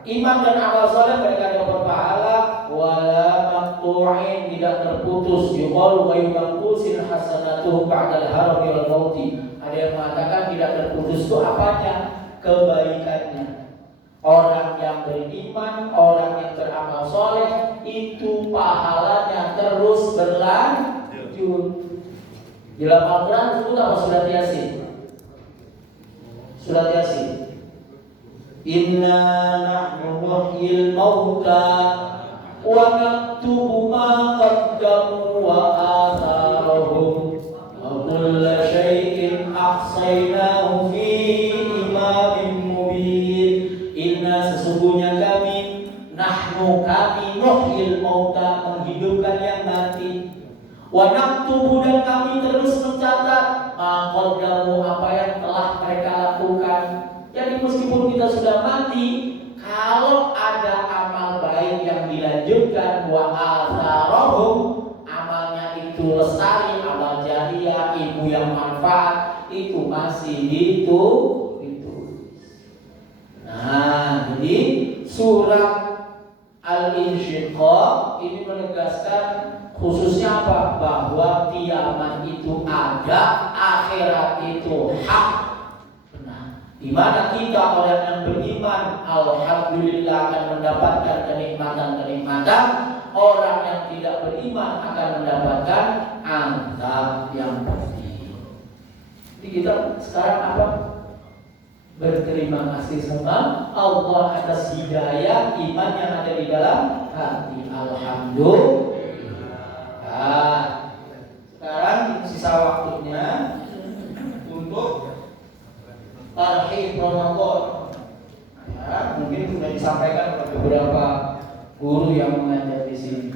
iman dan amal saleh, mereka dapat pahala. Wala maqtu'in, tidak terputus. Yuqalu ayyul mangkusin hasanatuhum ba'dal harami wal mauti. Ada Ada yang mengatakan tidak terputus itu apanya? Kebaikannya. Orang yang beriman, orang yang beramal soleh, itu pahalanya terus berlanjut. Di dalam Al-Quran disebut apa? Surat Yasin. Surat Yasin. Inna nahnu nuhyil mauta wa naktubu ma qaddamu wa atharahum wa kulla syai'in ahsaynahu fi imamin mubin. Inna sesungguhnya kami, nahnu kami, nuhyil mauta menghidupkan yang mati, wa naktubu dan kami terus mencatat ma qaddamu apa yang telah mereka lakukan. Jadi meskipun kita sudah mati, kalau ada amal baik yang dilanjutkan, wa atharahum, amalnya itu lestari, amal jariah, ilmu yang manfaat, itu masih itu. Nah, jadi surat Al-Insyiqaq ini menegaskan khususnya apa? Bahwa kiamat itu ada, akhirat itu hak. Di mana kita orang yang beriman, alhamdulillah akan mendapatkan kenikmatan-kenikmatan. Orang yang tidak beriman akan mendapatkan azab yang pedih. Jadi kita sekarang apa? Berterima kasih sama Allah atas hidayah iman yang ada di dalam hati. Alhamdulillah. Nah, sekarang sisa waktunya untuk Tarhib Ramadan. Ya, mungkin sudah disampaikan oleh beberapa guru yang mengajar di sini.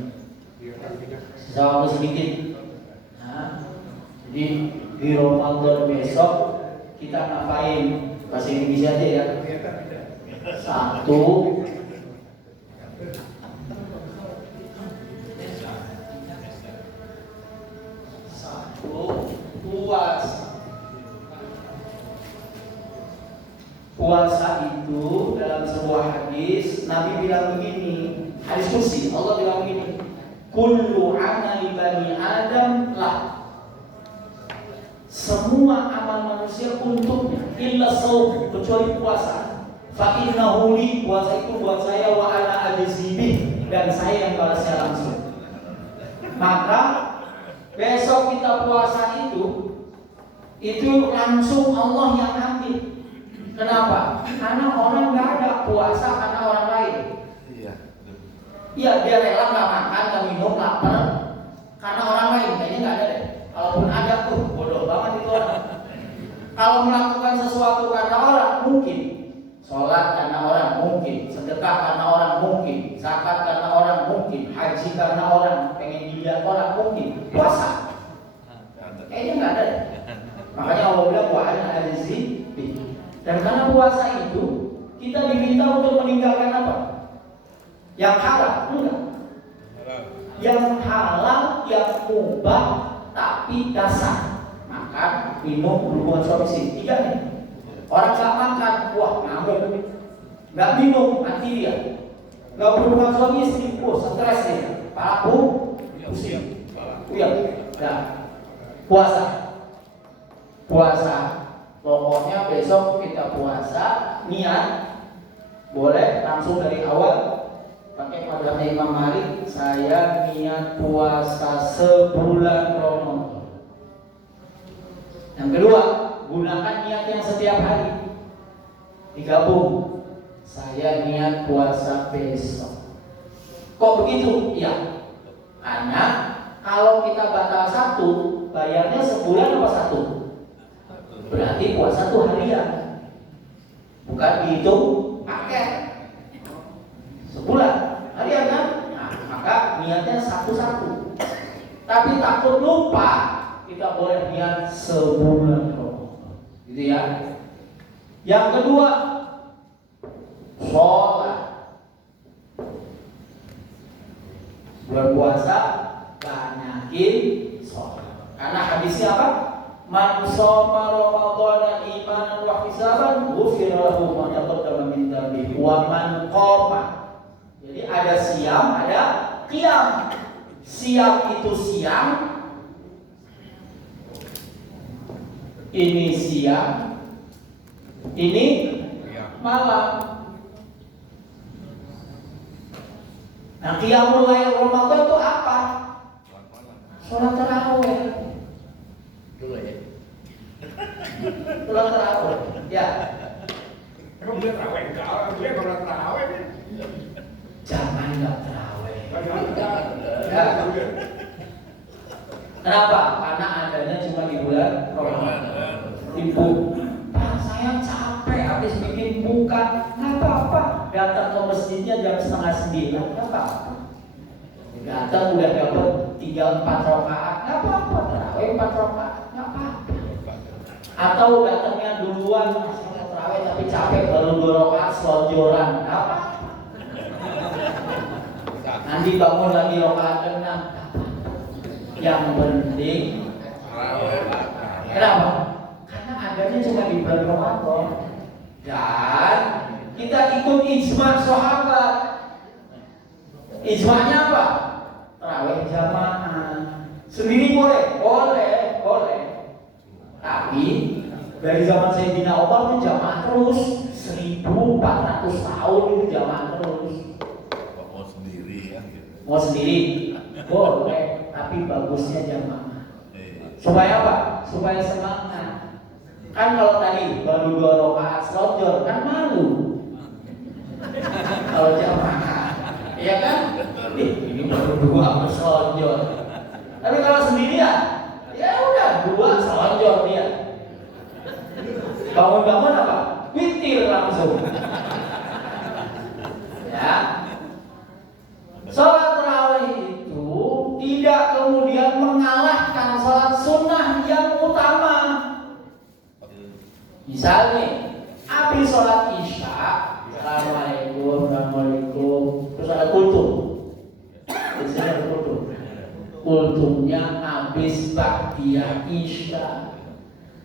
Sisa waktu sedikit. Nah, jadi di Ramadan besok kita ngapain? Bahasa Indonesia aja ya. Satu, puasa itu dalam sebuah hadis Nabi bilang begini, hadis kursi, Allah bilang begini, kullu amali bani Adam lah, semua amal manusia untuknya, illa shaum, kecuali puasa. Fa innahu li, puasa itu buat saya, wa ana ajzibih, dan saya yang balasnya langsung. Maka besok kita puasa itu langsung Allah yang ambil. Kenapa? Karena orang nggak ada puasa karena orang lain. Iya, dia rela nggak makan, nggak minum, lapar karena orang lain. Kayaknya nggak ada deh. Kalaupun ada tuh bodoh banget itu orang. Kalau melakukan sesuatu karena orang mungkin, sholat karena orang mungkin, sedekah karena orang mungkin, zakat karena orang mungkin, haji karena orang, pengen dilihat orang mungkin, puasa. Kayaknya nggak ada deh. Makanya Allah bilang wa ana ajzibih. Dan karena puasa itu kita diminta untuk meninggalkan apa? Yang halal, enggak. Yang halal, yang mubah, tapi dasar. Makan, minum, berhubungan suami istri. 3 nih. Orang nggak makan, wah ngambek. Nggak minum, mati dia. Nggak berhubungan suami istri, stres dia. Kepala pusing. Iya. Nah, puasa. Pokoknya besok kita puasa, niat boleh langsung dari awal pakai madhabnya Imam Malik. Saya niat puasa sebulan Ramadan. Yang kedua, gunakan niat yang setiap hari. Digabung. Saya niat puasa besok. Kok begitu? Iya. Karena kalau kita batal satu, bayarnya sebulan apa satu? Berarti puasa itu harian, bukan dihitung paket. Sebulan harian kan? Nah, maka niatnya satu-satu. Tapi takut lupa, kita boleh niat sebulan. Gitu ya. Yang kedua, sholat. Bulan puasa banyakin sholat. Karena hadisnya apa? Man shoma Ramadhana imanan wa ihtisaban ghufira lahu ma taqaddama min dhanbihi wa man qama. Jadi ada siam, ada qiyam. Siam itu siang, Ini siang, ini malam. Nah, qiyamul lail Ramadan itu apa? Sholat tarawih. Dulu ya. Sholat tarawih. Ya. Emang dia taraweh enggak? Dia kalau taraweh kan. Jangan nggak tarawih. Ya. Kenapa? Karena adanya cuma di bulan Ramadan. Ibu, Pak, saya capek habis bikin buka. Nggak apa-apa. Datang ke masjidnya jam 8:30. Nggak apa-apa. Datang udah dapat 3-4 rakaat. Nggak apa-apa. Tarawih 4 rakaat. Nggak apa-apa. Atau datangnya duluan, saya tarawih tapi capek baru 2 rakaat selonjoran. Nggak apa-apa. Nanti bangun lagi rakaat ke-6. Yang penting kenapa? Karena adanya cuma di bulan Ramadan. Dan kita ikut ijma sahabat. Ijmanya apa? Tarawih jamaah. Sendiri boleh? Boleh. Tapi dari zaman Sayyidina Umar itu jamaah terus. 1400 tahun itu jamaah terus. Mau sendiri? Boleh, tapi bagusnya jamaah. Supaya apa? Supaya semangat. Kan kalau tadi baru 2 rakaat selonjor kan malu. Kalau jamaah, iya kan? Ini baru 2 selonjor. Tapi kalau sendirian, ya udah 2 selonjor dia. Bangun-bangun apa? Witir langsung. Ya. Sholat tarawih itu tidak kemudian mengalahkan sholat sunnah yang utama. Misalnya, habis sholat isya, Assalamualaikum, terus ada kultum. Biasanya ada kultum. Kultumnya habis ba'diyah isya.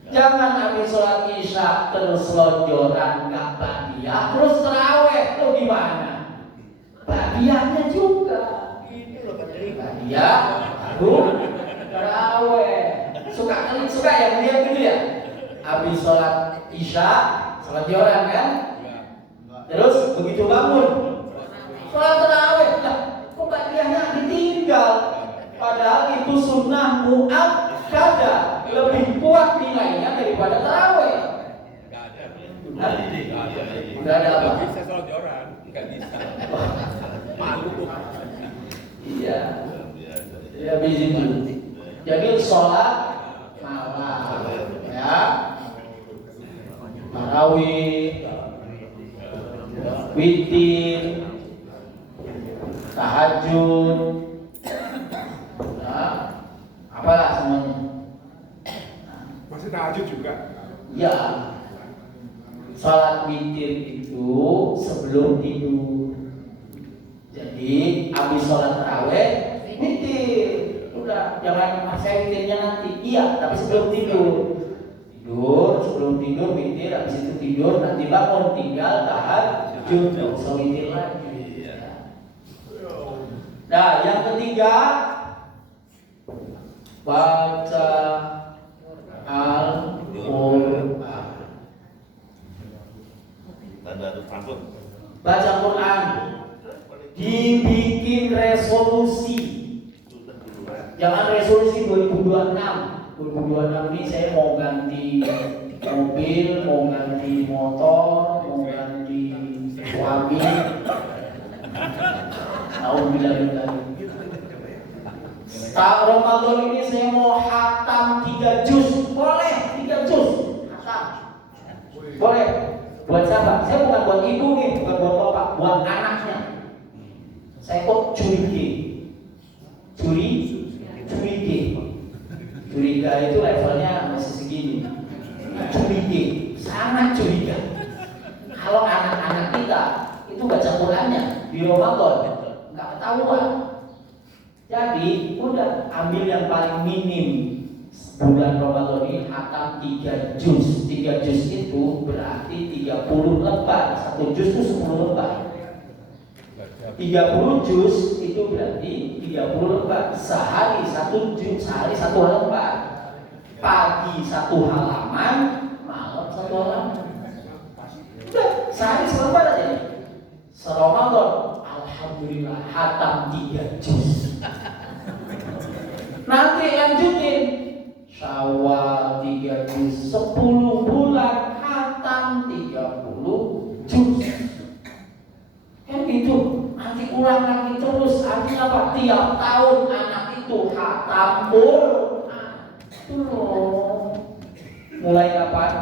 Jangan habis sholat isya terus selonjoran nggak ba'diyah, terus tarawih tuh gimana? Ba'diyahnya juga. Ba'diyah, tarawih. Suka yang dia gitu ya. Habis sholat isya, selonjoran kan? Terus begitu bangun, sholat tarawih. Lah, kok ba'diyahnya ditinggal? Padahal itu sunnah mu'akkadah, lebih kuat nilainya daripada tarawih. Nggak ada apa? Bisa selonjoran, nggak bisa. Malu. Iya. Ya begitu. Jadi sholat malam, ya, tarawih, witir, tahajud, nah, apalah semuanya. Masih tahajud juga. Ya, sholat witir itu sebelum tidur. Jadi habis sholat tarawih witir, udah jangan saya witirnya nanti. Iya, tapi sebelum tidur. Sebelum tidur witir, habis itu tidur, nanti bangun tinggal tahajud, nggak usah witir lagi. Nah, yang ketiga baca Al-Quran. Baca Quran, dibikin resolusi. Jangan resolusi 2026. 2026 ini saya mau ganti mobil, mau ganti motor, mau ganti suami. Alhamdulillah. Ramadan ini saya mau hatam 3 juz. Boleh 3 juz. Hatam. Boleh. Buat siapa? Saya bukan buat ibu nih, bukan buat bapak, buat anaknya. Saya kok curiga. Curiga itu levelnya masih segini. Curiga, sangat curiga. Kalau anak-anak kita itu baca Qurannya di Ramadan nggak ketahuan. Jadi udah ambil yang paling minim bulan Ramadan ini hatam 3 juz. 3 juz itu berarti 30 lembar. 1 juz itu 10 lembar. 30 juz itu berarti 30 lembar. Sehari 1 juz, sehari 1 lembar. Pagi 1 halaman, malam 1 halaman. Udah, sehari selembar aja nih. Seramadan, alhamdulillah hatam 3 juz. Nanti lanjutin Syawal 3 juz, 10 bulan hatam 30 juz. Kan gitu. Nanti ulang lagi terus. Artinya apa? Tiap tahun anak itu hatam Quran. Itu loh. Mulai kapan?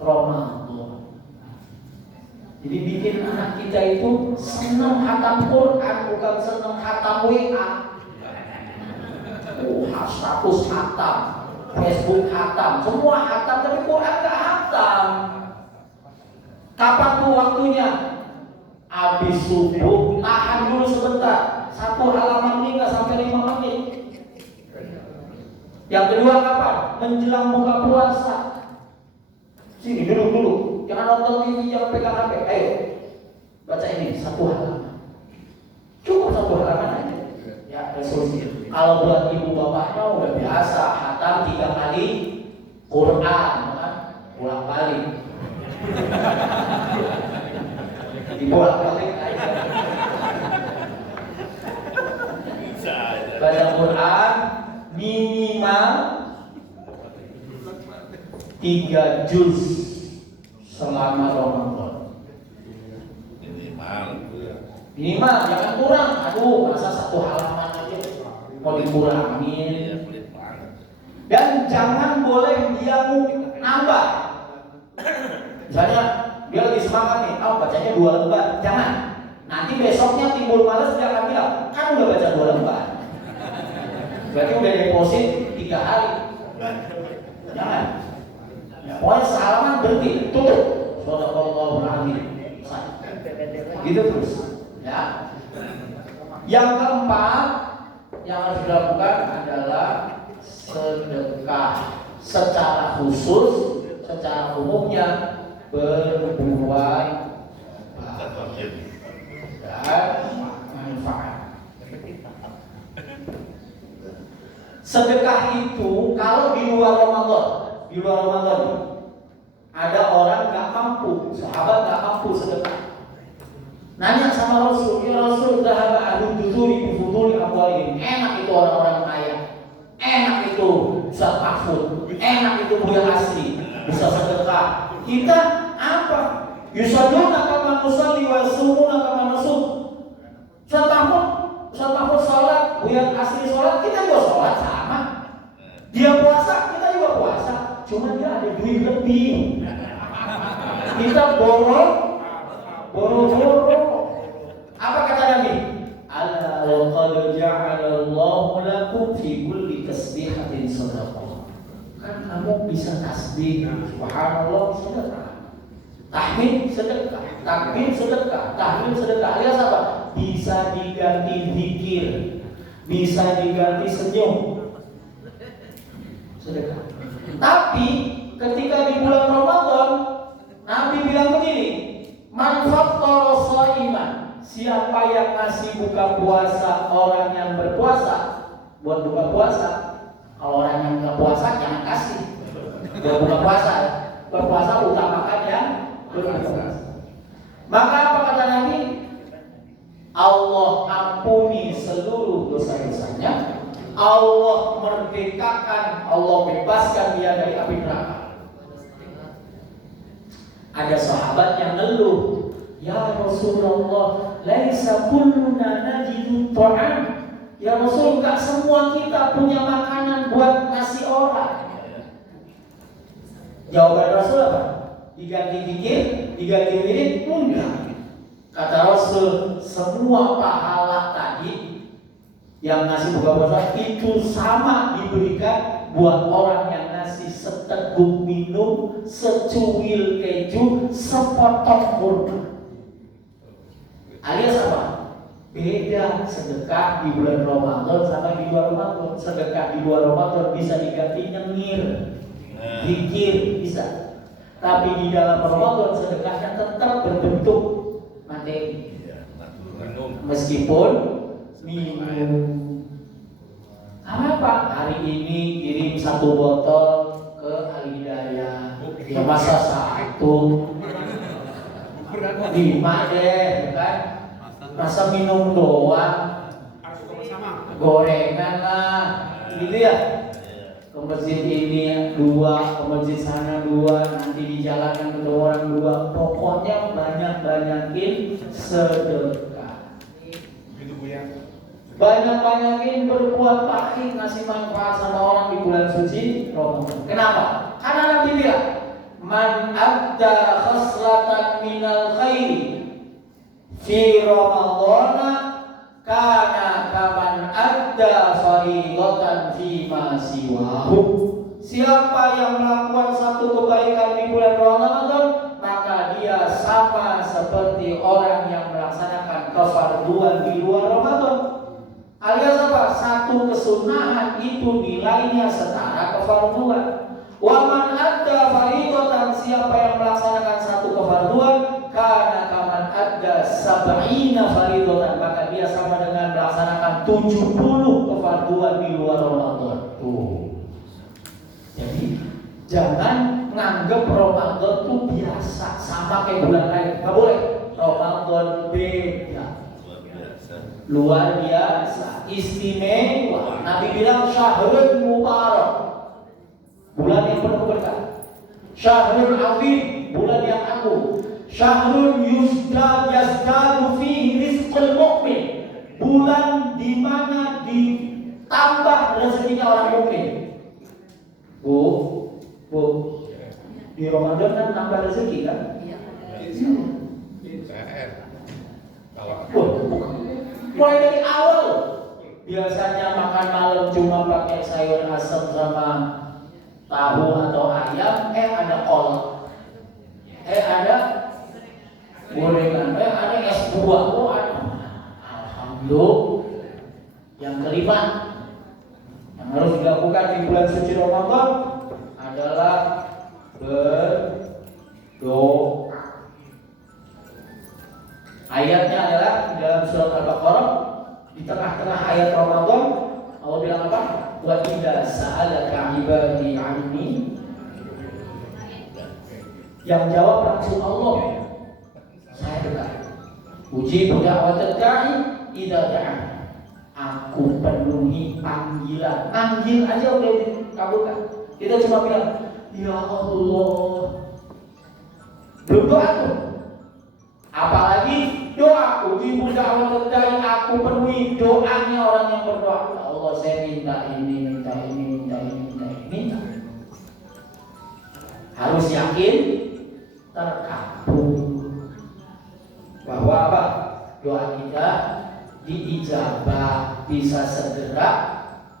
Ramadan. Jadi bikin anak kita itu senang hatam Quran, bukan senang hatam WA. Status hatam, Facebook hatam, semua hatam, tapi Quran gak hatam. Kapan tuh waktunya? Habis subuh, tahan dulu sebentar. 1 halaman ini gak sampai 5 menit. Yang kedua kapan? Menjelang buka puasa. Sini duduk dulu, jangan nonton TV, jangan pegang HP. Ayo, baca ini 1 halaman. Cukup 1 halaman aja. Ya, resolusi. Kalau buat ibu bapaknya udah biasa, hatam 3 kali Quran, kan? Ulang balik. Dibolak balik aja. Baca Quran minimal 3 juz selama Ramadan. Minimal, jangan kurang. Aduh, masa 1 halaman aja mau dikurangin. Dan jangan boleh dia nambah. Misalnya dia lagi semangat nih, bacanya 2 lembar. Jangan. Nanti besoknya timbul malas, dia akan bilang, kan udah baca 2 lembar. Berarti udah deposit 3 hari. Jangan. Ya, pokoknya sehalaman berhenti, tutup. Shadaqallahul adzim. Gitu terus. Ya. Yang keempat yang harus dilakukan adalah sedekah secara khusus, secara umumnya berbuat dan manfaat. Sedekah itu kalau di luar Ramadan ada orang nggak mampu, sahabat nggak mampu sedekah. Nanya sama Rasul, ya Rasul, dahaba ahlu duzuri bifuduli amwalihim. Enak itu orang-orang kaya, enak itu Ustaz Mahfud, enak itu Buya Asri, bisa sedekah. Kita apa? Yusalluna kama nusalli wa yasumuna kama nasum. Ustaz Mahfud sholat, Buya Asri sholat, kita juga sholat sama. Dia puasa, kita juga puasa. Cuma dia ada duit lebih. Kita borong. Apa kata Nabi? Ala wa qad ja'ala Allahu lakum fi kulli tasbihatin shadaqah. Kan kamu bisa tasbih, subhanallah sedekah. Tahmid sedekah, takbir sedekah, tahlil sedekah. Alias apa? Bisa diganti zikir, bisa diganti senyum. Sedekah. Tapi ketika di bulan Ramadan, Nabi bilang begini, man fattara shaiman, siapa yang ngasih buka puasa orang yang berpuasa, buat buka puasa. Kalau orang yang buka puasa jangan kasih buat buka puasa. Berpuasa utamakan yang berpuasa. Maka apa kata Nabi? Allah ampuni seluruh dosa-dosanya. Allah merdekakan, Allah bebaskan dia dari api neraka. Ada sahabat yang ngeluh, ya Rasulullah, laisa kulluna najidu ta'am. Ya Rasul, enggak semua kita punya makanan buat ngasih orang. Jawaban Rasul apa? Diganti dikit, diganti wirid? Enggak. Kata Rasul, semua pahala tadi yang ngasih buka puasa itu sama diberikan buat orang yang ngasih seteguk minum, secuil keju, sepotong kurma. Alias apa? Beda sedekah di bulan Ramadan sama di luar Ramadan. Sedekah di luar Ramadan bisa diganti nyengir, zikir bisa. Tapi di dalam Ramadan sedekahnya tetap berbentuk materi. Meskipun minum. Apa? Hari ini kirim 1 botol ke Al-Hidayah. Ya masa 1, 5 deh, kan? Masa minum doang, Harus bersama. gorengan lah, gitu ya. Ke masjid ini 2, ke masjid sana 2, nanti di jalan yang ketemu orang 2. Pokoknya banyak-banyakin sedekah. Itu Bu ya. Banyak-banyakin berbuat baik, ngasih manfaat sama orang di bulan suci Ramadan. Kenapa? Karena Nabi bilang, man adda khaslatan minal khairi fi Ramadana kana kaman adda fardatan fi ma siwahu. Siapa yang melakukan satu kebaikan di bulan Ramadan, maka dia sama seperti orang yang melaksanakan kefarduan di luar Ramadan. Alias apa? Satu kesunahan itu nilainya setara kefarduan. Wa man adda fardatan, siapa yang melaksanakan satu kefarduan, kana kaman adda sab'ina fardatan, maka dia sama dengan melaksanakan 70 kefarduan di luar Ramadan. Tuh. Jadi jangan nganggep Ramadan itu biasa sama kayak bulan lain. Enggak boleh. Ramadan beda. Luar biasa, istimewa. Nabi bilang syahrul mubarak, bulan yang penuh berkah. Syahrul azim, bulan yang agung. Syahrul yazdadu fihi rizqul mu'min, bulan di mana ditambah rezekinya orang mukmin. Bu, di Ramadan kan tambah rezeki kan? Mulai dari awal, biasanya makan malam cuma pakai sayur asam sama tahu atau ayam, ada kolak, ada gorengan, ada es buah, ada. Alhamdulillah. Yang kelima yang harus dilakukan di bulan suci Ramadan adalah berdoa. Ayatnya adalah dalam surat Al-Baqarah, di tengah-tengah ayat Ramadan Allah bilang apa? Wa idza sa'alaka 'ibadi 'anni, yang jawab langsung Allah, saya dekat. Uji da'watad da'i idza da'a, aku penuhi panggilan. Panggil aja udah dikabulkan. Kita cuma bilang ya Allah, belum doa tuh. Apalagi doa, uji da'watad da'i, aku penuhi doanya orang yang berdoa. Ya Allah, saya minta ini, minta ini, minta ini, minta ini, minta. Harus yakin terkabul bahwa apa? Doa kita diijabah, bisa segera,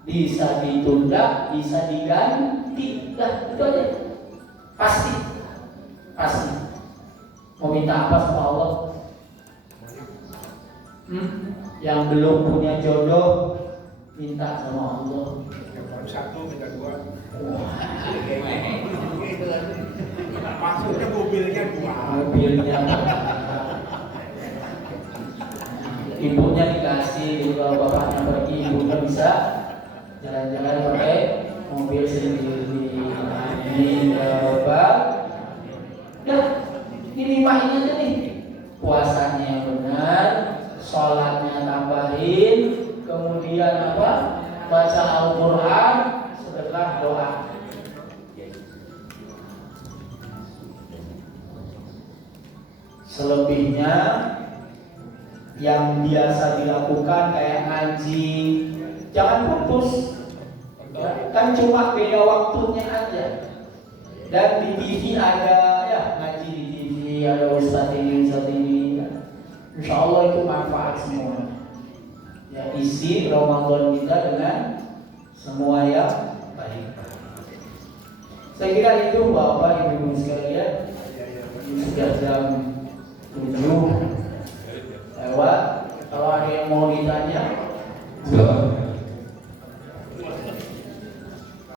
bisa ditunda, bisa diganti. Lah, itu aja. Pasti. Mau minta apa sama Allah? Yang belum punya jodoh, minta sama Allah. Yang baru 1 minta 2. Maksudnya mobilnya 2. Mobilnya ibunya dikasih, kalau bapaknya pergi, ibunya bisa jalan-jalan pakai mobil sendiri. Ini lebar. Dah, ini 5 ini aja nih. Puasanya yang benar, sholatnya tambahin, kemudian apa? Baca Al-Quran, sedekah, doa. Selebihnya yang biasa dilakukan kayak ngaji, jangan putus. Kan cuma beda waktunya aja. Dan di TV ada ya ngaji di TV, ada ustadz ini, ustadz ini. Insya Allah itu manfaat semua. Ya, isi Ramadan kita dengan semua yang baik. Saya kira itu Bapak Ibu sekalian. Sudah jam 7 lewat. Kalau ada yang mau ditanya, silakan.